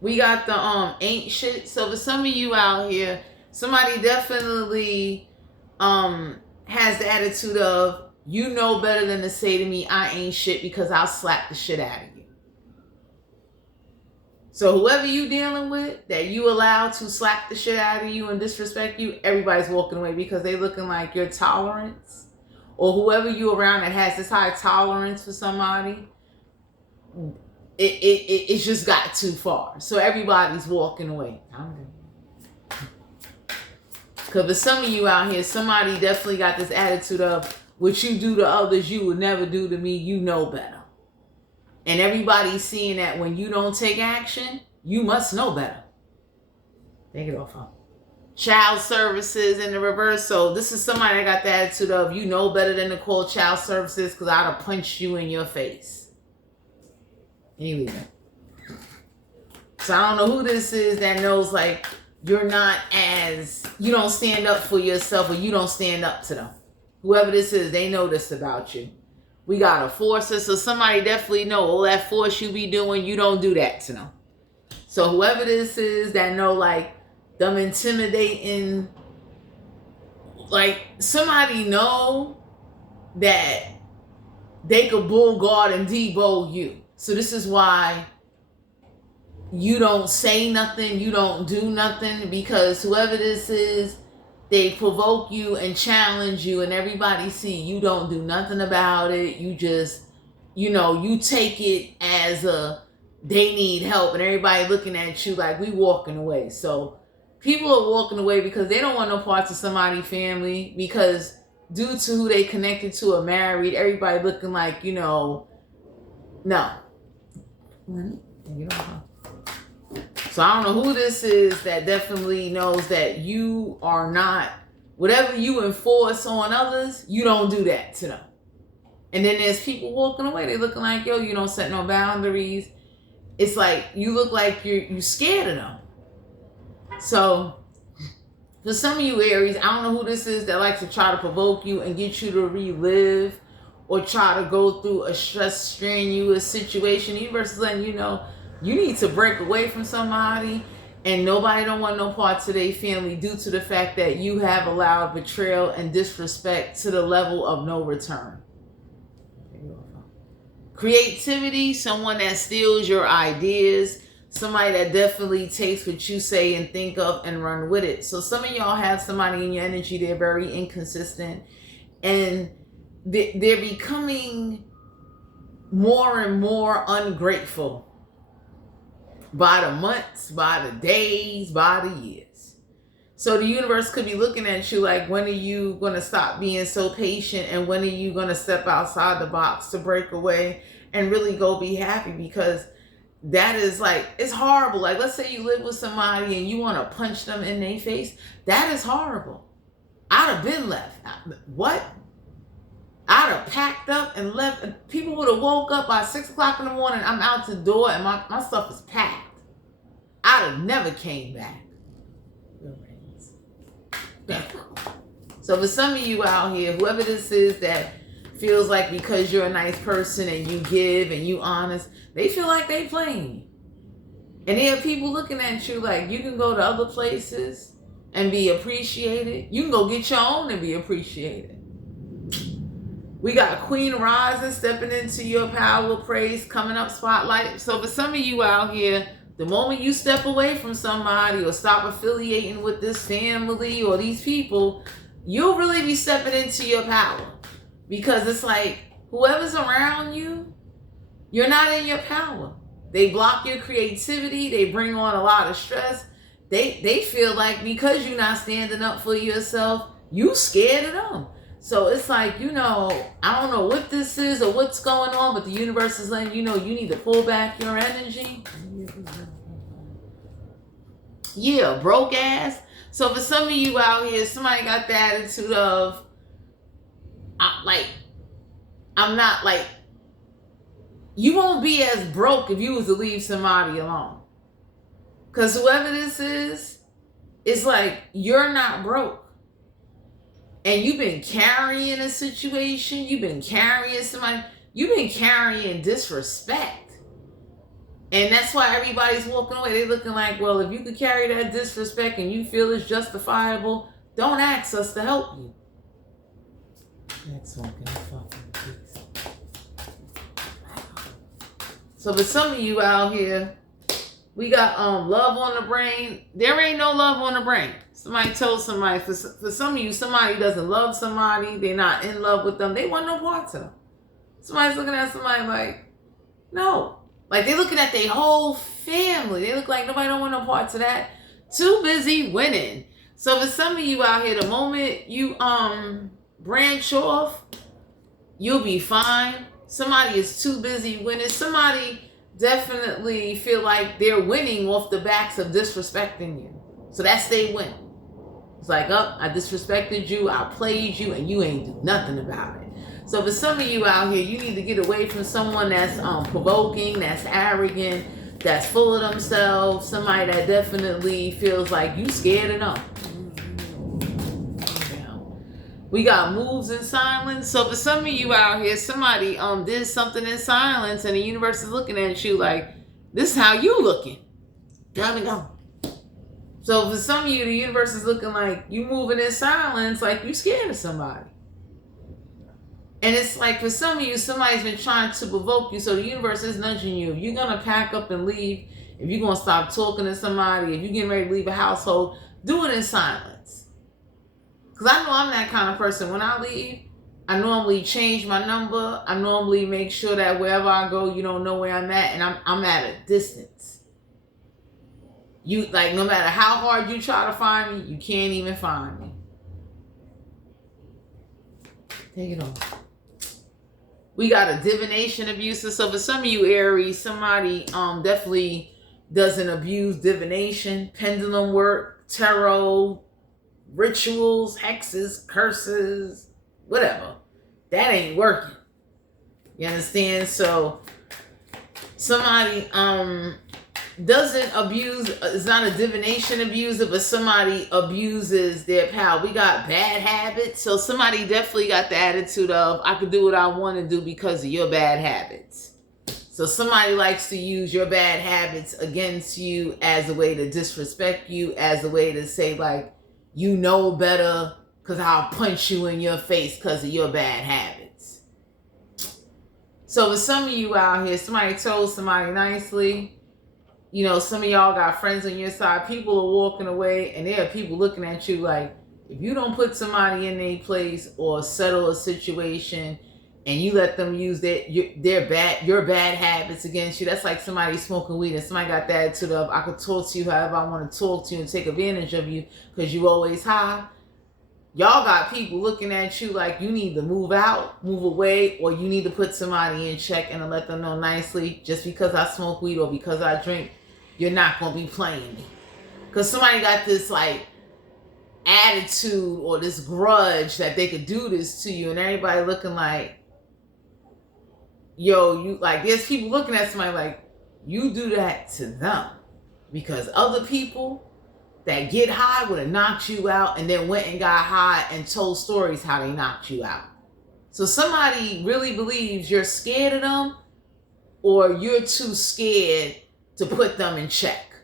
We got the ain't shit. So for some of you out here, somebody definitely has the attitude of, you know better than to say to me, I ain't shit, because I'll slap the shit out of you. So whoever you dealing with that you allow to slap the shit out of you and disrespect you, everybody's walking away because they looking like your tolerance, or whoever you around that has this high tolerance for somebody, it's just got too far. So everybody's walking away. Because for some of you out here, somebody definitely got this attitude of, what you do to others, you would never do to me. You know better. And everybody's seeing that when you don't take action, you must know better. Take it off, huh? Child services in the reverse. So this is somebody that got the attitude of, you know better than to call child services because I'd have punched you in your face. Anyway. So I don't know who this is that knows, like, you're not as, you don't stand up for yourself, or you don't stand up to them. Whoever this is, they know this about you. We got a forcer, so somebody definitely know all that force you be doing, you don't do that to them. So whoever this is that know, like, them intimidating, like, somebody know that they could bull guard and debo you. So this is why you don't say nothing, you don't do nothing, because whoever this is, they provoke you and challenge you, and everybody see you don't do nothing about it. You just, you take it as they need help, and everybody looking at you like we walking away. So people are walking away because they don't want no parts of somebody's family, because due to who they connected to or married, everybody looking like, no. So I don't know who this is that definitely knows that you are not, whatever you enforce on others, you don't do that to them. And then there's people walking away. They looking like, yo, you don't set no boundaries. It's like, you look like you scared of them. So for some of you Aries, I don't know who this is that likes to try to provoke you and get you to relive or try to go through a strenuous situation. Universe is letting you know, you need to break away from somebody, and nobody don't want no parts of their family due to the fact that you have allowed betrayal and disrespect to the level of no return. Creativity, someone that steals your ideas, somebody that definitely takes what you say and think of and run with it. So some of y'all have somebody in your energy, they're very inconsistent, and they're becoming more and more ungrateful. By the months, by the days, by the years. So the universe could be looking at you like, when are you going to stop being so patient, and when are you going to step outside the box to break away and really go be happy? Because that is like, it's horrible. Like, let's say you live with somebody and you want to punch them in their face. That is horrible. I'd have been left. What? I'd have packed up and left. And people would have woke up by 6 o'clock in the morning. I'm out the door and my stuff is packed. I'd have never came back. So for some of you out here, whoever this is that feels like because you're a nice person and you give and you honest, they feel like they playing you. And there are people looking at you like, you can go to other places and be appreciated. You can go get your own and be appreciated. We got Queen Rising stepping into your power, praise, coming up spotlight. So for some of you out here, the moment you step away from somebody or stop affiliating with this family or these people, you'll really be stepping into your power. Because it's like, whoever's around you, you're not in your power. They block your creativity. They bring on a lot of stress. They feel like because you're not standing up for yourself, you scared of them. So it's like, I don't know what this is or what's going on, but the universe is letting you know you need to pull back your energy. Yeah, broke ass. So for some of you out here, somebody got the attitude of, I'm not like, you won't be as broke if you was to leave somebody alone. Because whoever this is, it's like, you're not broke. And you've been carrying a situation, you've been carrying somebody, you've been carrying disrespect. And that's why everybody's walking away. They're looking like, well, if you could carry that disrespect and you feel it's justifiable, don't ask us to help you. Next one, can you fucking please? So for some of you out here, we got love on the brain. There ain't no love on the brain. Somebody told somebody, for some of you, somebody doesn't love somebody, they're not in love with them, they want no parts of them. Somebody's looking at somebody like, no. Like they're looking at their whole family. They look like nobody don't want no parts of that. Too busy winning. So for some of you out here, the moment you branch off, you'll be fine. Somebody is too busy winning. Somebody definitely feel like they're winning off the backs of disrespecting you. So that's they win. It's like, oh, I disrespected you, I played you, and you ain't do nothing about it. So for some of you out here, you need to get away from someone that's provoking, that's arrogant, that's full of themselves, somebody that definitely feels like you scared enough. We got moves in silence. So for some of you out here, somebody did something in silence and the universe is looking at you like, this is how you looking. There we go. So for some of you, the universe is looking like you moving in silence, like you scared of somebody. And it's like for some of you, somebody's been trying to provoke you, so the universe is nudging you. If you're going to pack up and leave, if you're going to stop talking to somebody, if you're getting ready to leave a household, do it in silence. Because I know I'm that kind of person. When I leave, I normally change my number. I normally make sure that wherever I go, you don't know where I'm at, and I'm at a distance. You, like, no matter how hard you try to find me, you can't even find me. Take it off. We got a divination abuser. So for some of you Aries, somebody definitely doesn't abuse divination, pendulum work, tarot, rituals, hexes, curses, whatever. That ain't working. You understand? So somebody doesn't abuse, is not a divination abuser, but somebody abuses their power. We got bad habits. So somebody definitely got the attitude of, I could do what I want to do because of your bad habits. So somebody likes to use your bad habits against you as a way to disrespect you, as a way to say like, you know better because I'll punch you in your face because of your bad habits. So for some of you out here, somebody told somebody nicely, you know, some of y'all got friends on your side. People are walking away and there are people looking at you like, if you don't put somebody in their place or settle a situation and you let them use your bad habits against you, that's like somebody smoking weed and somebody got that attitude of, I could talk to you however I want to talk to you and take advantage of you because you always high. Y'all got people looking at you like you need to move out, move away, or you need to put somebody in check and let them know nicely, just because I smoke weed or because I drink, you're not going to be playing me. Because somebody got this like attitude or this grudge that they could do this to you, and everybody looking like, yo, you like, there's people looking at somebody like, you do that to them because other people that get high would have knocked you out and then went and got high and told stories how they knocked you out. So somebody really believes you're scared of them or you're too scared to put them in check.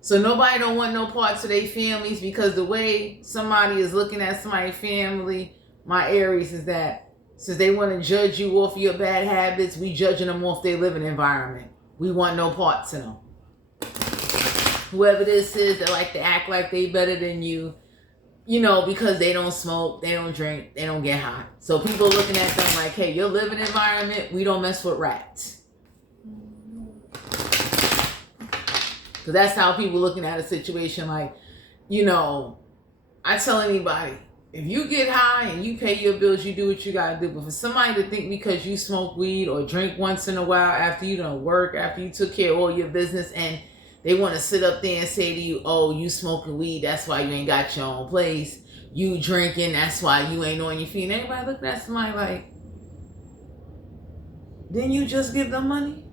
So nobody don't want no parts of their families because the way somebody is looking at somebody's family, my Aries, is that since they want to judge you off your bad habits, we judging them off their living environment. We want no parts in them. Whoever this is that like to act like they better than you, you know, because they don't smoke, they don't drink, they don't get high. So people looking at them like, hey, your living environment, we don't mess with rats. Because that's how people looking at a situation like, you know, I tell anybody, if you get high and you pay your bills, you do what you got to do. But for somebody to think because you smoke weed or drink once in a while after you done work, after you took care of all your business, and they want to sit up there and say to you, oh, you smoking weed, that's why you ain't got your own place. You drinking, that's why you ain't on your feet. And everybody looking at somebody like, didn't you just give them money?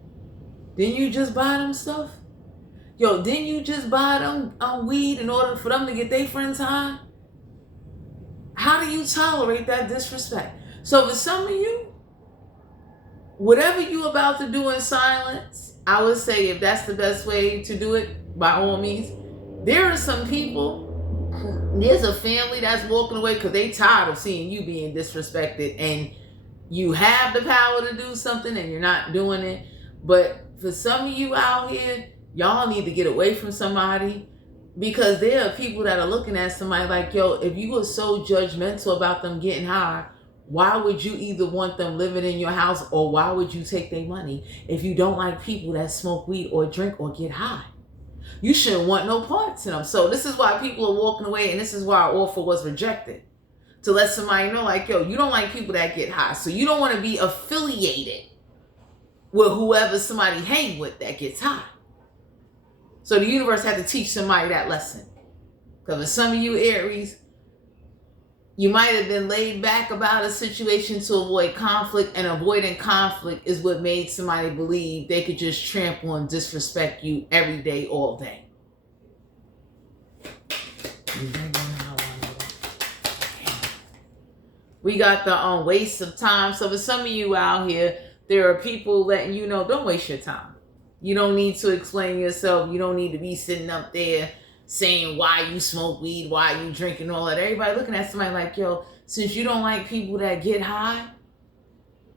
Didn't you just buy them stuff? Yo, didn't you just buy them weed in order for them to get their friends high? How do you tolerate that disrespect? So for some of you, whatever you about to do in silence, I would say if that's the best way to do it, by all means. There are some people There's a family that's walking away because they tired of seeing you being disrespected, and you have the power to do something and you're not doing it. But for some of you out here, y'all need to get away from somebody, because there are people that are looking at somebody like, yo, if you were so judgmental about them getting high, why would you either want them living in your house, or why would you take their money if you don't like people that smoke weed or drink or get high? You shouldn't want no parts in them. So this is why people are walking away, and this is why our offer was rejected. To let somebody know, like, yo, you don't like people that get high, so you don't want to be affiliated with whoever somebody hang with that gets high. So the universe had to teach somebody that lesson. Because for some of you Aries, you might have been laid back about a situation to avoid conflict, and avoiding conflict is what made somebody believe they could just trample and disrespect you every day, all day. We got the waste of time. So for some of you out here, there are people letting you know, don't waste your time. You don't need to explain yourself. You don't need to be sitting up there saying why you smoke weed, why you drinking, all that. Everybody looking at somebody like, yo, since you don't like people that get high,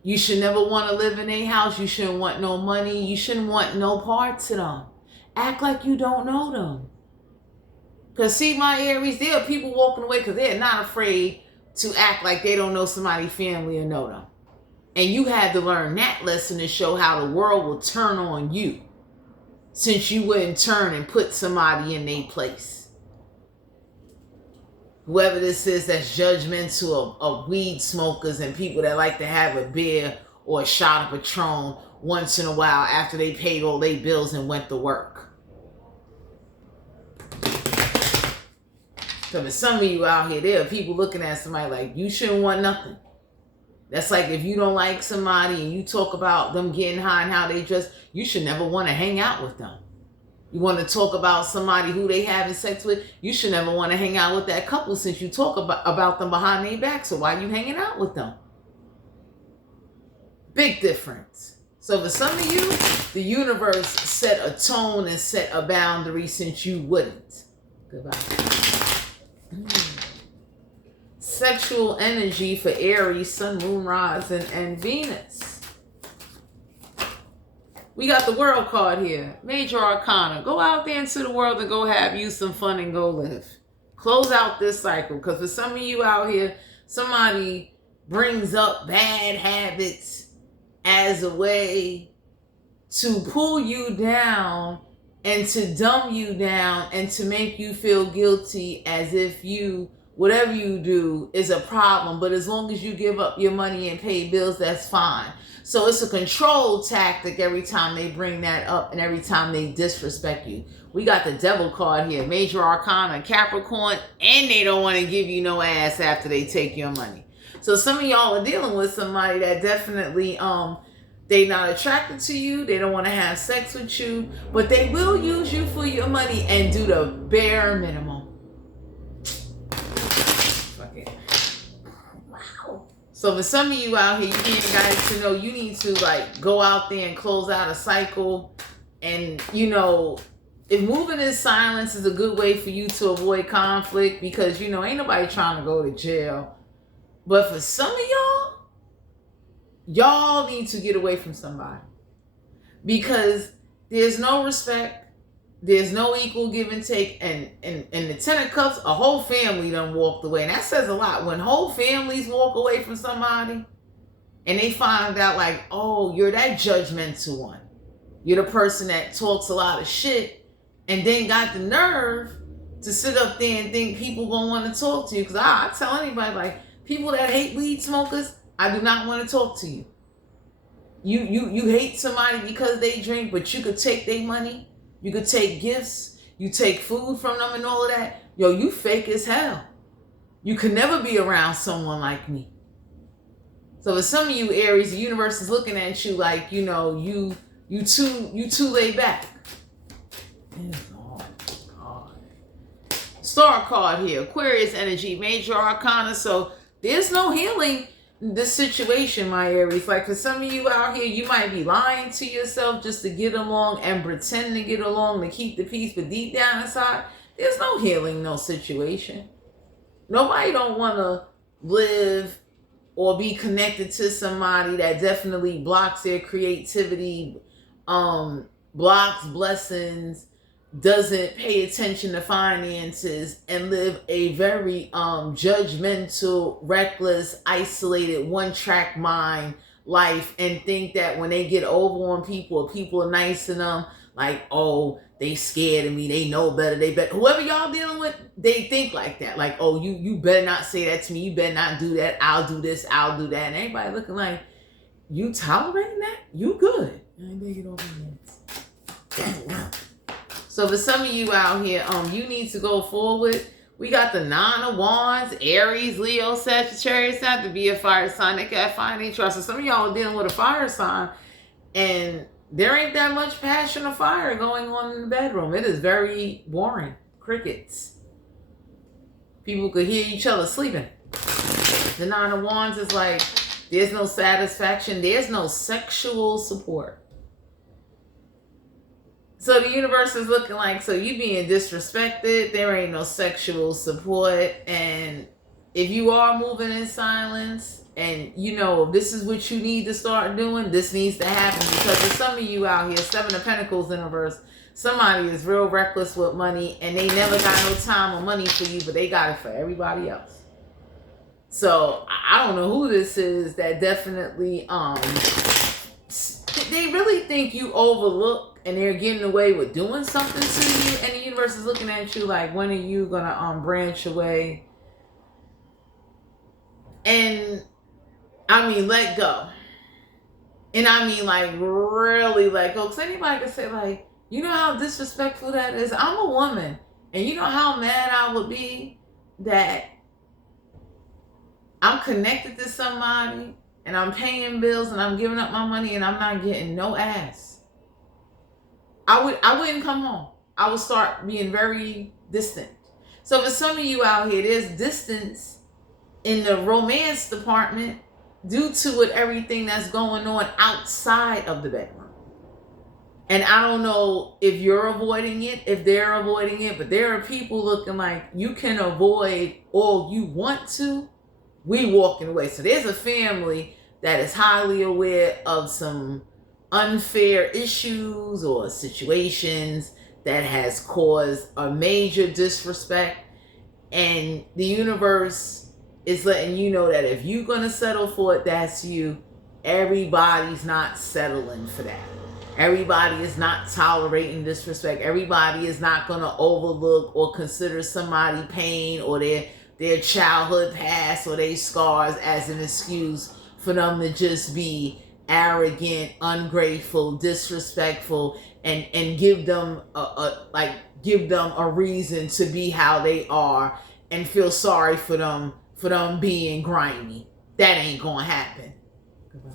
you should never want to live in a house. You shouldn't want no money. You shouldn't want no parts of them. Act like you don't know them. Because see, my Aries, there are people walking away because they're not afraid to act like they don't know somebody's family or know them. And you had to learn that lesson to show how the world will turn on you, since you wouldn't turn and put somebody in their place. Whoever this is that's judgmental of weed smokers and people that like to have a beer or a shot of Patron once in a while after they paid all their bills and went to work. So for some of you out here, there are people looking at somebody like, you shouldn't want nothing. That's like if you don't like somebody and you talk about them getting high and how they dress, you should never want to hang out with them. You want to talk about somebody who they having sex with, you should never want to hang out with that couple, since you talk about them behind their back. So why are you hanging out with them? Big difference. So for some of you, the universe set a tone and set a boundary since you wouldn't. Goodbye. Sexual energy for Aries, Sun, Moon, Rising, and Venus. We got the World card here. Major Arcana. Go out there into the world and go have you some fun and go live. Close out this cycle. Because for some of you out here, somebody brings up bad habits as a way to pull you down and to dumb you down and to make you feel guilty, as if you, whatever you do is a problem. But as long as you give up your money and pay bills, that's fine. So it's a control tactic every time they bring that up and every time they disrespect you. We got the Devil card here. Major Arcana, Capricorn, and they don't want to give you no ass after they take your money. So some of y'all are dealing with somebody that definitely, they not attracted to you. They don't want to have sex with you, but they will use you for your money and do the bare minimum. Wow. So for some of you out here, you need guys to know you need to like go out there and close out a cycle. And you know, if moving in silence is a good way for you to avoid conflict, because you know, ain't nobody trying to go to jail. But for some of y'all need to get away from somebody, because there's no respect. There's no equal give and take. And the 10 of Cups, a whole family done walked away. And that says a lot. When whole families walk away from somebody and they find out like, oh, you're that judgmental one. You're the person that talks a lot of shit and then got the nerve to sit up there and think people gonna want to talk to you. Because I tell anybody, like, people that hate weed smokers, I do not want to talk to you. You hate somebody because they drink, but you could take their money. You could take gifts, you take food from them and all of that. Yo, you fake as hell. You could never be around someone like me. So for some of you Aries, the universe is looking at you like, you know, you too laid back. Oh God. Star card here, Aquarius energy, Major Arcana. So there's no healing this situation, my Aries. Like for some of you out here, you might be lying to yourself just to get along and pretend to get along to keep the peace, but deep down inside, there's no healing, no situation. Nobody don't want to live or be connected to somebody that definitely blocks their creativity, blocks blessings, doesn't pay attention to finances, and live a very judgmental, reckless, isolated, one-track mind life, and think that when they get over on people, or people are nice to them, like, oh, they scared of me, they know better, they better. Whoever y'all dealing with, they think like that. Like, oh, you better not say that to me, you better not do that, I'll do this, I'll do that. And everybody looking like, you tolerating that? You good. And they get over it. So for some of you out here, you need to go forward. We got the 9 of Wands, Aries, Leo, Sagittarius, have to be a fire sign. They got fire in trust. So some of y'all are dealing with a fire sign, and there ain't that much passion or fire going on in the bedroom. It is very boring. Crickets. People could hear each other sleeping. The 9 of Wands is like, there's no satisfaction. There's no sexual support. So the universe is looking like, so you being disrespected, there ain't no sexual support. And if you are moving in silence, and you know this is what you need to start doing, this needs to happen. Because for some of you out here, 7 of Pentacles in reverse, somebody is real reckless with money, and they never got no time or money for you, but they got it for everybody else. So I don't know who this is that definitely, they really think you overlook, and they're getting away with doing something to you, and the universe is looking at you like, when are you gonna branch away? And I mean, let go. And I mean, like, really let go. Because anybody can say, like, you know how disrespectful that is? I'm a woman, and you know how mad I would be that I'm connected to somebody, and I'm paying bills, and I'm giving up my money, and I'm not getting no ass. I wouldn't come home. I would start being very distant. So for some of you out here, there's distance in the romance department due to everything that's going on outside of the bedroom. And I don't know if you're avoiding it, if they're avoiding it, but there are people looking like you can avoid all you want to. We walking away. So there's a family that is highly aware of some unfair issues or situations that has caused a major disrespect, and the universe is letting you know that if you're gonna settle for it, that's you. Everybody's not settling for that. Everybody is not tolerating disrespect. Everybody is not gonna overlook or consider somebody's pain or their childhood past or their scars as an excuse for them to just be arrogant, ungrateful, disrespectful, and give them a reason to be how they are, and feel sorry for them being grimy. That ain't gonna happen. Goodbye.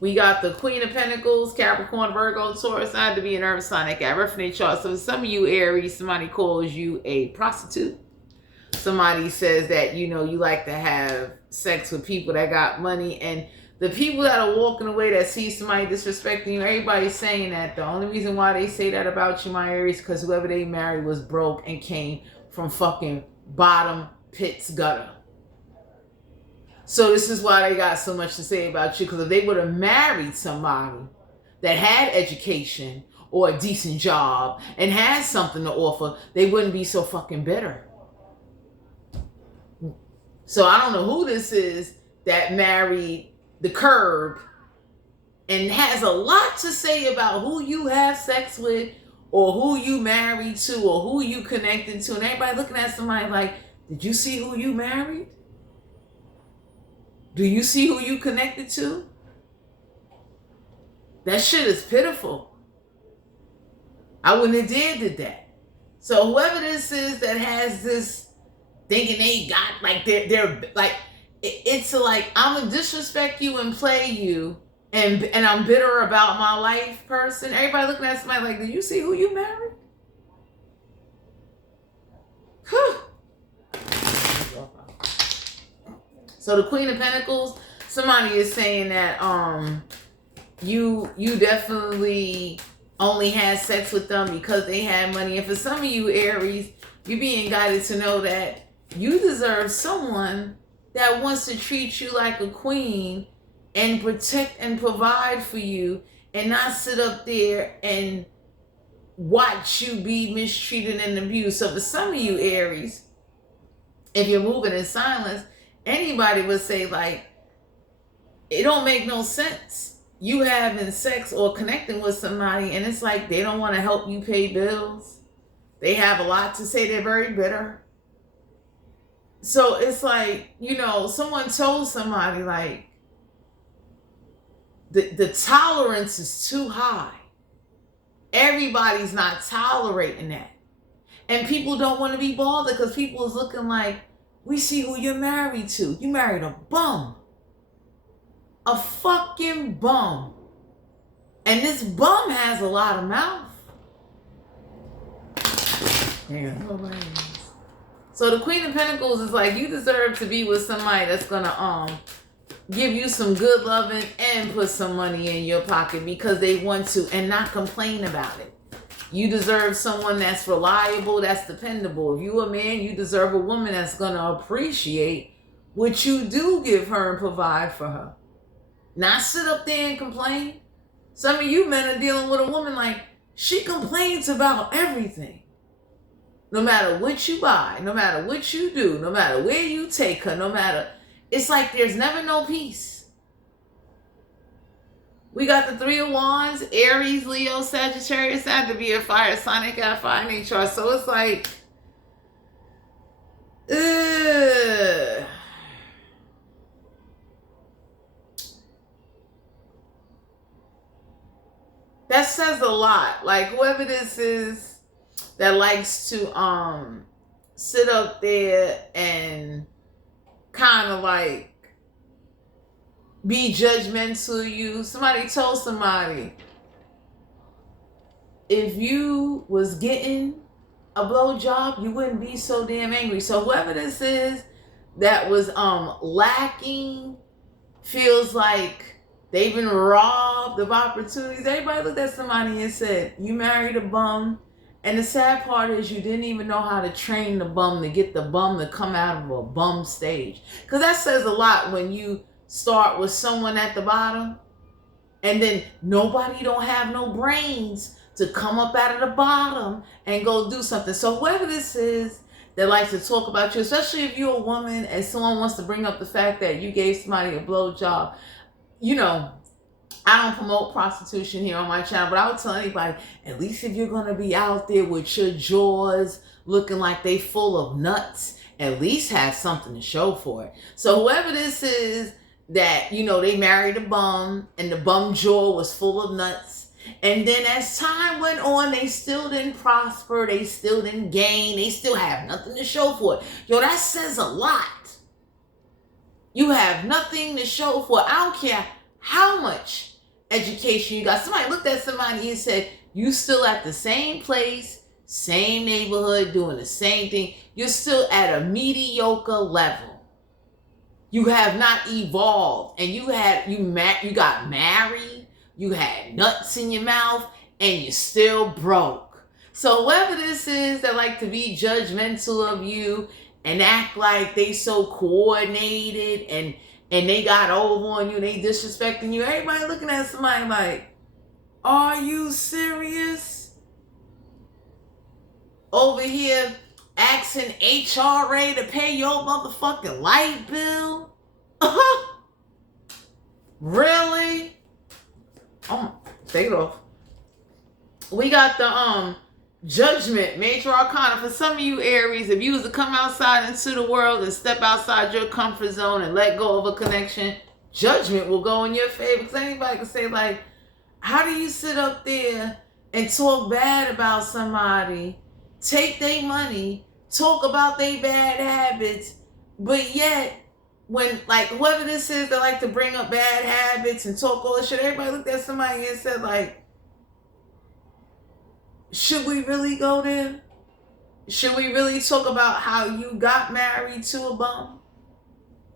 We got the Queen of Pentacles, Capricorn, Virgo, Taurus. I had to be an earth sign. I got refinate chart. So some of you Aries, somebody calls you a prostitute. Somebody says that, you know, you like to have sex with people that got money, and the people that are walking away that see somebody disrespecting you, everybody's saying that. The only reason why they say that about you, my Aries, because whoever they married was broke and came from fucking bottom pits gutter. So this is why they got so much to say about you, because if they would have married somebody that had education or a decent job and had something to offer, they wouldn't be so fucking bitter. So I don't know who this is that married the curb and has a lot to say about who you have sex with or who you married to or who you connected to. And everybody looking at somebody like, did you see who you married? Do you see who you connected to? That shit is pitiful. I wouldn't have did that. So whoever this is that has this thinking they got, like, they're like, it's like, I'm gonna disrespect you and play you, and I'm bitter about my life person. Everybody looking at somebody like, did you see who you married? Whew. So the Queen of Pentacles, somebody is saying that you definitely only had sex with them because they had money. And for some of you Aries, you're being guided to know that you deserve someone that wants to treat you like a queen and protect and provide for you, and not sit up there and watch you be mistreated and abused. So for some of you Aries, if you're moving in silence, anybody would say like, it don't make no sense you having sex or connecting with somebody and it's like they don't want to help you pay bills. They have a lot to say. They're very bitter. So it's like, you know, someone told somebody like, the tolerance is too high. Everybody's not tolerating that. And people don't want to be bothered because people is looking like, we see who you're married to. You married a bum. A fucking bum. And this bum has a lot of mouth. Yeah. So the Queen of Pentacles is like, you deserve to be with somebody that's gonna give you some good loving and put some money in your pocket because they want to, and not complain about it. You deserve someone that's reliable, that's dependable. If you a man, you deserve a woman that's gonna appreciate what you do give her and provide for her. Not sit up there and complain. Some of you men are dealing with a woman like, she complains about everything. No matter what you buy, no matter what you do, no matter where you take her, no matter, it's like there's never no peace. We got the Three of Wands, Aries, Leo, Sagittarius, had to be a fire sign. They got fire in HR. So it's like, that says a lot. Like whoever this is that likes to sit up there and kind of like be judgmental of you. Somebody told somebody, if you was getting a blowjob, you wouldn't be so damn angry. So whoever this is that was lacking, feels like they've been robbed of opportunities. Everybody looked at somebody and said, you married a bum. And the sad part is you didn't even know how to train the bum to get the bum to come out of a bum stage. Because that says a lot when you start with someone at the bottom and then nobody don't have no brains to come up out of the bottom and go do something. So whoever this is that likes to talk about you, especially if you're a woman and someone wants to bring up the fact that you gave somebody a blowjob, you know, I don't promote prostitution here on my channel, but I would tell anybody, at least if you're going to be out there with your jaws looking like they full of nuts, at least have something to show for it. So whoever this is that, you know, they married a bum and the bum jaw was full of nuts. And then as time went on, they still didn't prosper. They still didn't gain. They still have nothing to show for it. Yo, that says a lot. You have nothing to show for it. I don't care how much education you got. Somebody looked at somebody and said, you still at the same place, same neighborhood, doing the same thing. You're still at a mediocre level. You have not evolved. And you got married, you had nuts in your mouth, and you're still broke. So whoever this is that like to be judgmental of you and act like they so coordinated and they got over on you, they disrespecting you. Everybody looking at somebody like, are you serious? Over here asking HRA to pay your motherfucking light bill? Really? Oh, take it off. We got the Judgment, Major Arcana. For some of you Aries, if you was to come outside into the world and step outside your comfort zone and let go of a connection, Judgment will go in your favor. Because anybody can say like, how do you sit up there and talk bad about somebody, take their money, talk about their bad habits, but yet when like whoever this is that like to bring up bad habits and talk all this shit, everybody looked at somebody and said like, should we really go there? Should we really talk about how you got married to a bum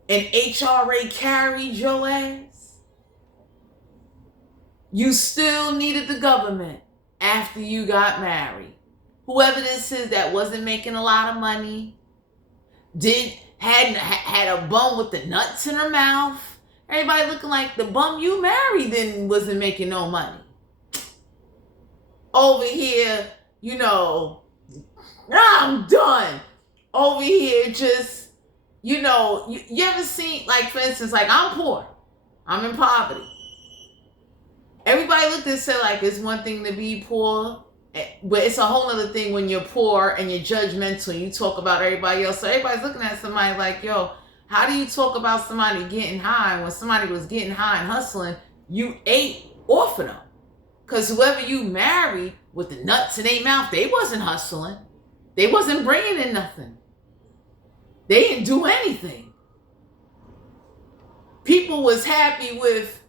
and HRA carried your ass? You still needed the government after you got married. Whoever this is that wasn't making a lot of money, had a bum with the nuts in her mouth. Everybody looking like the bum you married then wasn't making no money. Over here, you know, I'm done. Over here, just, you know, you ever seen, like, for instance, like, I'm poor. I'm in poverty. Everybody looked and said, like, it's one thing to be poor, but it's a whole other thing when you're poor and you're judgmental and you talk about everybody else. So everybody's looking at somebody like, yo, how do you talk about somebody getting high when somebody was getting high and hustling, you ate off of them? Because whoever you married with the nuts in their mouth, they wasn't hustling. They wasn't bringing in nothing. They didn't do anything. People was happy with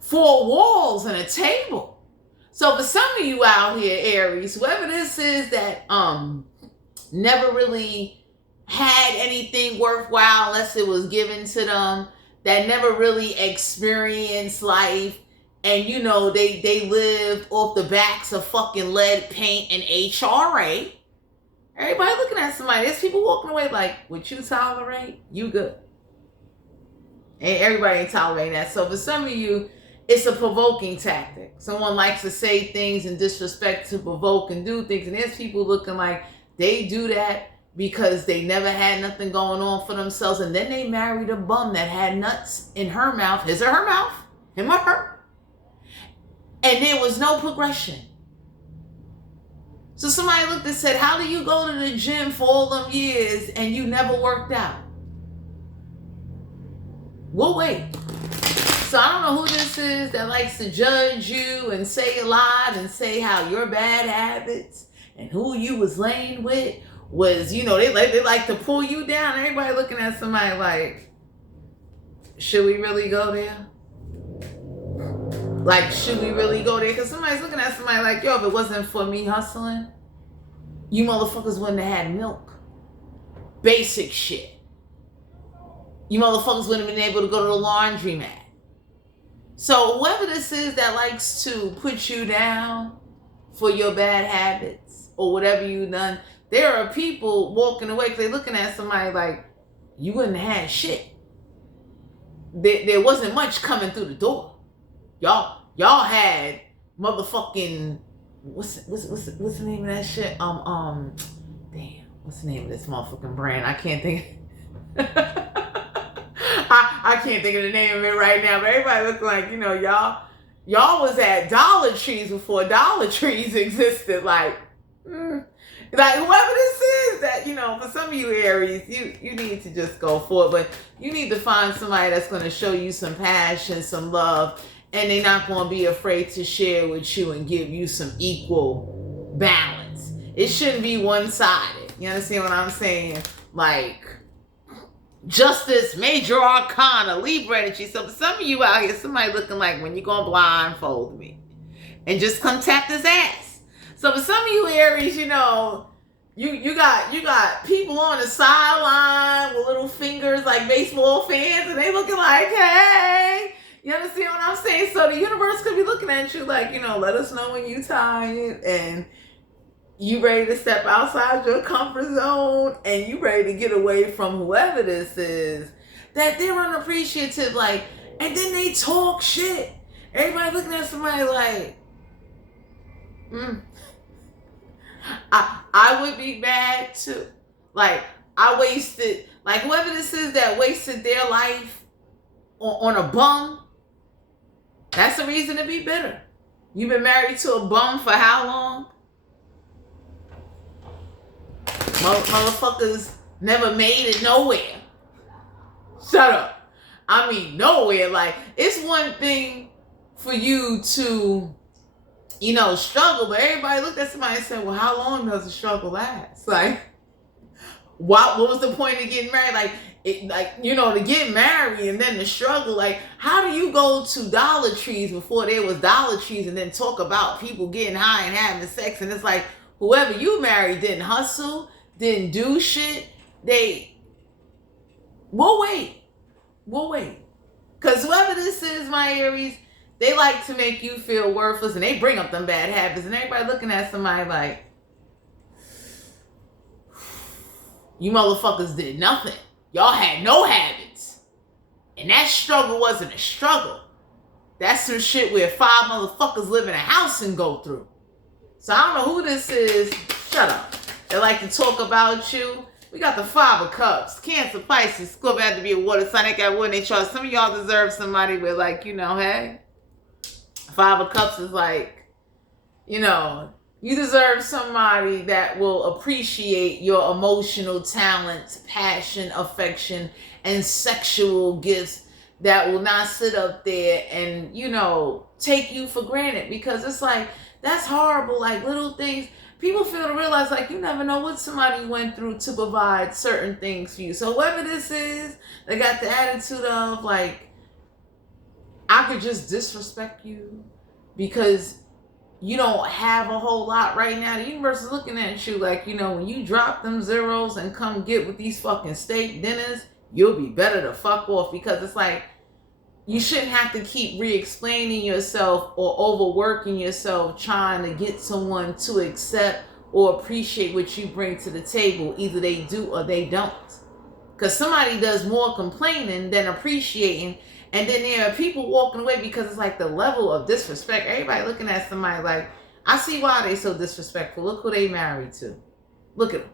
4 walls and a table. So for some of you out here, Aries, whoever this is that never really had anything worthwhile unless it was given to them, that never really experienced life, and you know they lived off the backs of fucking lead paint and HRA. Everybody looking at somebody. There's people walking away like, what you tolerate, you good. And everybody ain't tolerating that. So for some of you, it's a provoking tactic. Someone likes to say things in disrespect to provoke and do things. And there's people looking like they do that because they never had nothing going on for themselves. And then they married a bum that had nuts in her mouth, his or her mouth, him or her. And there was no progression. So somebody looked and said, how do you go to the gym for all them years and you never worked out? We'll wait. So I don't know who this is that likes to judge you and say a lot and say how your bad habits and who you was laying with was, you know, they like to pull you down. Everybody looking at somebody like, should we really go there? Like, should we really go there? Because somebody's looking at somebody like, yo, if it wasn't for me hustling, you motherfuckers wouldn't have had milk. Basic shit. You motherfuckers wouldn't have been able to go to the laundromat. So whoever this is that likes to put you down for your bad habits or whatever you've done, there are people walking away because they're looking at somebody like, you wouldn't have had shit. There wasn't much coming through the door. Y'all had motherfucking what's the name of that shit? Damn, what's the name of this motherfucking brand? I can't think. I can't think of the name of it right now. But everybody look like, you know, y'all was at Dollar Trees before Dollar Trees existed. Like whoever this is that, you know, for some of you Aries, you need to just go for it. But you need to find somebody that's going to show you some passion, some love. And they're not going to be afraid to share with you and give you some equal balance. It shouldn't be one-sided. You understand what I'm saying? Like, Justice, Major Arcana, Libra energy. So for some of you out here, somebody looking like, when you going to blindfold me and just come tap this ass. So for some of you Aries, you know, you got people on the sideline with little fingers like baseball fans, and they looking like, hey. You understand what I'm saying? So the universe could be looking at you like, you know, let us know when you tired and you ready to step outside your comfort zone and you ready to get away from whoever this is, that they're unappreciative, like, and then they talk shit. Everybody looking at somebody like, I would be mad too. Like, I wasted, like whoever this is that wasted their life on a bum, that's a reason to be bitter. You've been married to a bum for how long? Motherfuckers never made it nowhere. Shut up. I mean, nowhere. Like, it's one thing for you to, you know, struggle, but everybody looked at somebody and said, well, how long does the struggle last? Like, what was the point of getting married? Like, you know, to get married and then the struggle, like, how do you go to Dollar Trees before there was Dollar Trees and then talk about people getting high and having sex? And it's like, whoever you married didn't hustle, didn't do shit. We'll wait. Because whoever this is, my Aries, They like to make you feel worthless, and they bring up them bad habits, and everybody looking at somebody like, you motherfuckers did nothing. Y'all had no habits. And that struggle wasn't a struggle. That's some shit where 5 motherfuckers live in a house and go through. So I don't know who this is. Shut up. They like to talk about you. We got the 5 of Cups. Cancer, Pisces, Scorpio had to be a water sign. They got one in chart. Some of y'all deserve somebody with, like, you know, hey. 5 of Cups is like, you know, you deserve somebody that will appreciate your emotional talents, passion, affection, and sexual gifts, that will not sit up there and, you know, take you for granted. Because it's like, that's horrible. Like, little things. People fail to realize, like, you never know what somebody went through to provide certain things for you. So whoever this is, they got the attitude of, like, I could just disrespect you because you don't have a whole lot right now. The universe is looking at you like, you know, when you drop them zeros and come get with these fucking steak dinners, you'll be better to fuck off. Because it's like, you shouldn't have to keep re-explaining yourself or overworking yourself trying to get someone to accept or appreciate what you bring to the table. Either they do or they don't. Because somebody does more complaining than appreciating. And then there are people walking away because it's like the level of disrespect. Everybody looking at somebody like, I see why they so disrespectful. Look who they married to. Look at them.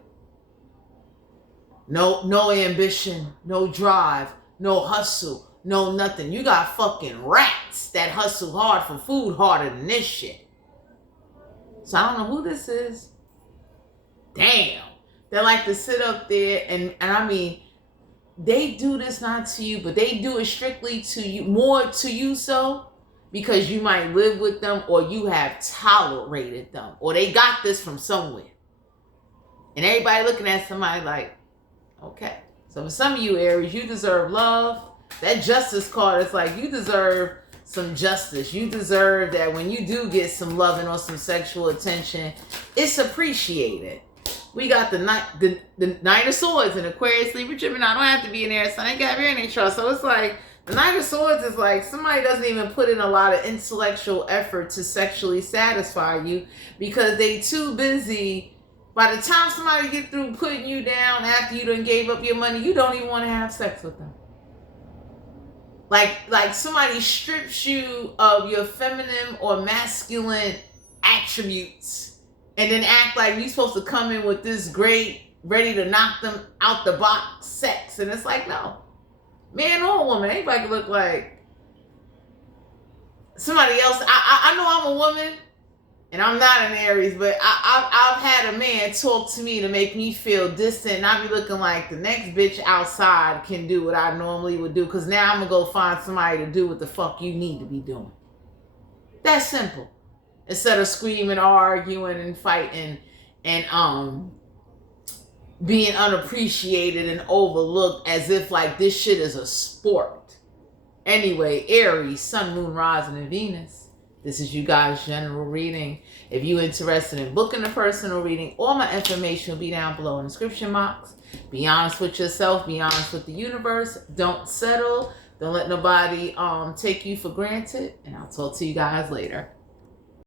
No ambition, no drive, no hustle, no nothing. You got fucking rats that hustle hard for food harder than this shit. So I don't know who this is. Damn. They like to sit up there and I mean, they do this not to you, but they do it strictly to you, more to you so, because you might live with them or you have tolerated them or they got this from somewhere. And everybody looking at somebody like, okay. So for some of you Aries, you deserve love. That justice card is like, you deserve some justice. You deserve that when you do get some loving or some sexual attention, it's appreciated. We got the Knight of Swords in Aquarius, Libra, Gemini. I don't have to be in there, so I ain't got here in their chart. So it's like, the Knight of Swords is like, somebody doesn't even put in a lot of intellectual effort to sexually satisfy you because they too busy. By the time somebody get through putting you down after you done gave up your money, you don't even want to have sex with them. Like somebody strips you of your feminine or masculine attributes and then act like you're supposed to come in with this great, ready to knock them out the box sex. And it's like, no. Man or woman, anybody can look like somebody else. I know I'm a woman and I'm not an Aries, but I've had a man talk to me to make me feel distant, and I be looking like the next bitch outside can do what I normally would do, because now I'm going to go find somebody to do what the fuck you need to be doing. That's simple. Instead of screaming, arguing, and fighting, and being unappreciated and overlooked as if like this shit is a sport. Anyway, Aries, Sun, Moon, Rising, and Venus. This is you guys' general reading. If you're interested in booking a personal reading, all my information will be down below in the description box. Be honest with yourself. Be honest with the universe. Don't settle. Don't let nobody take you for granted. And I'll talk to you guys later.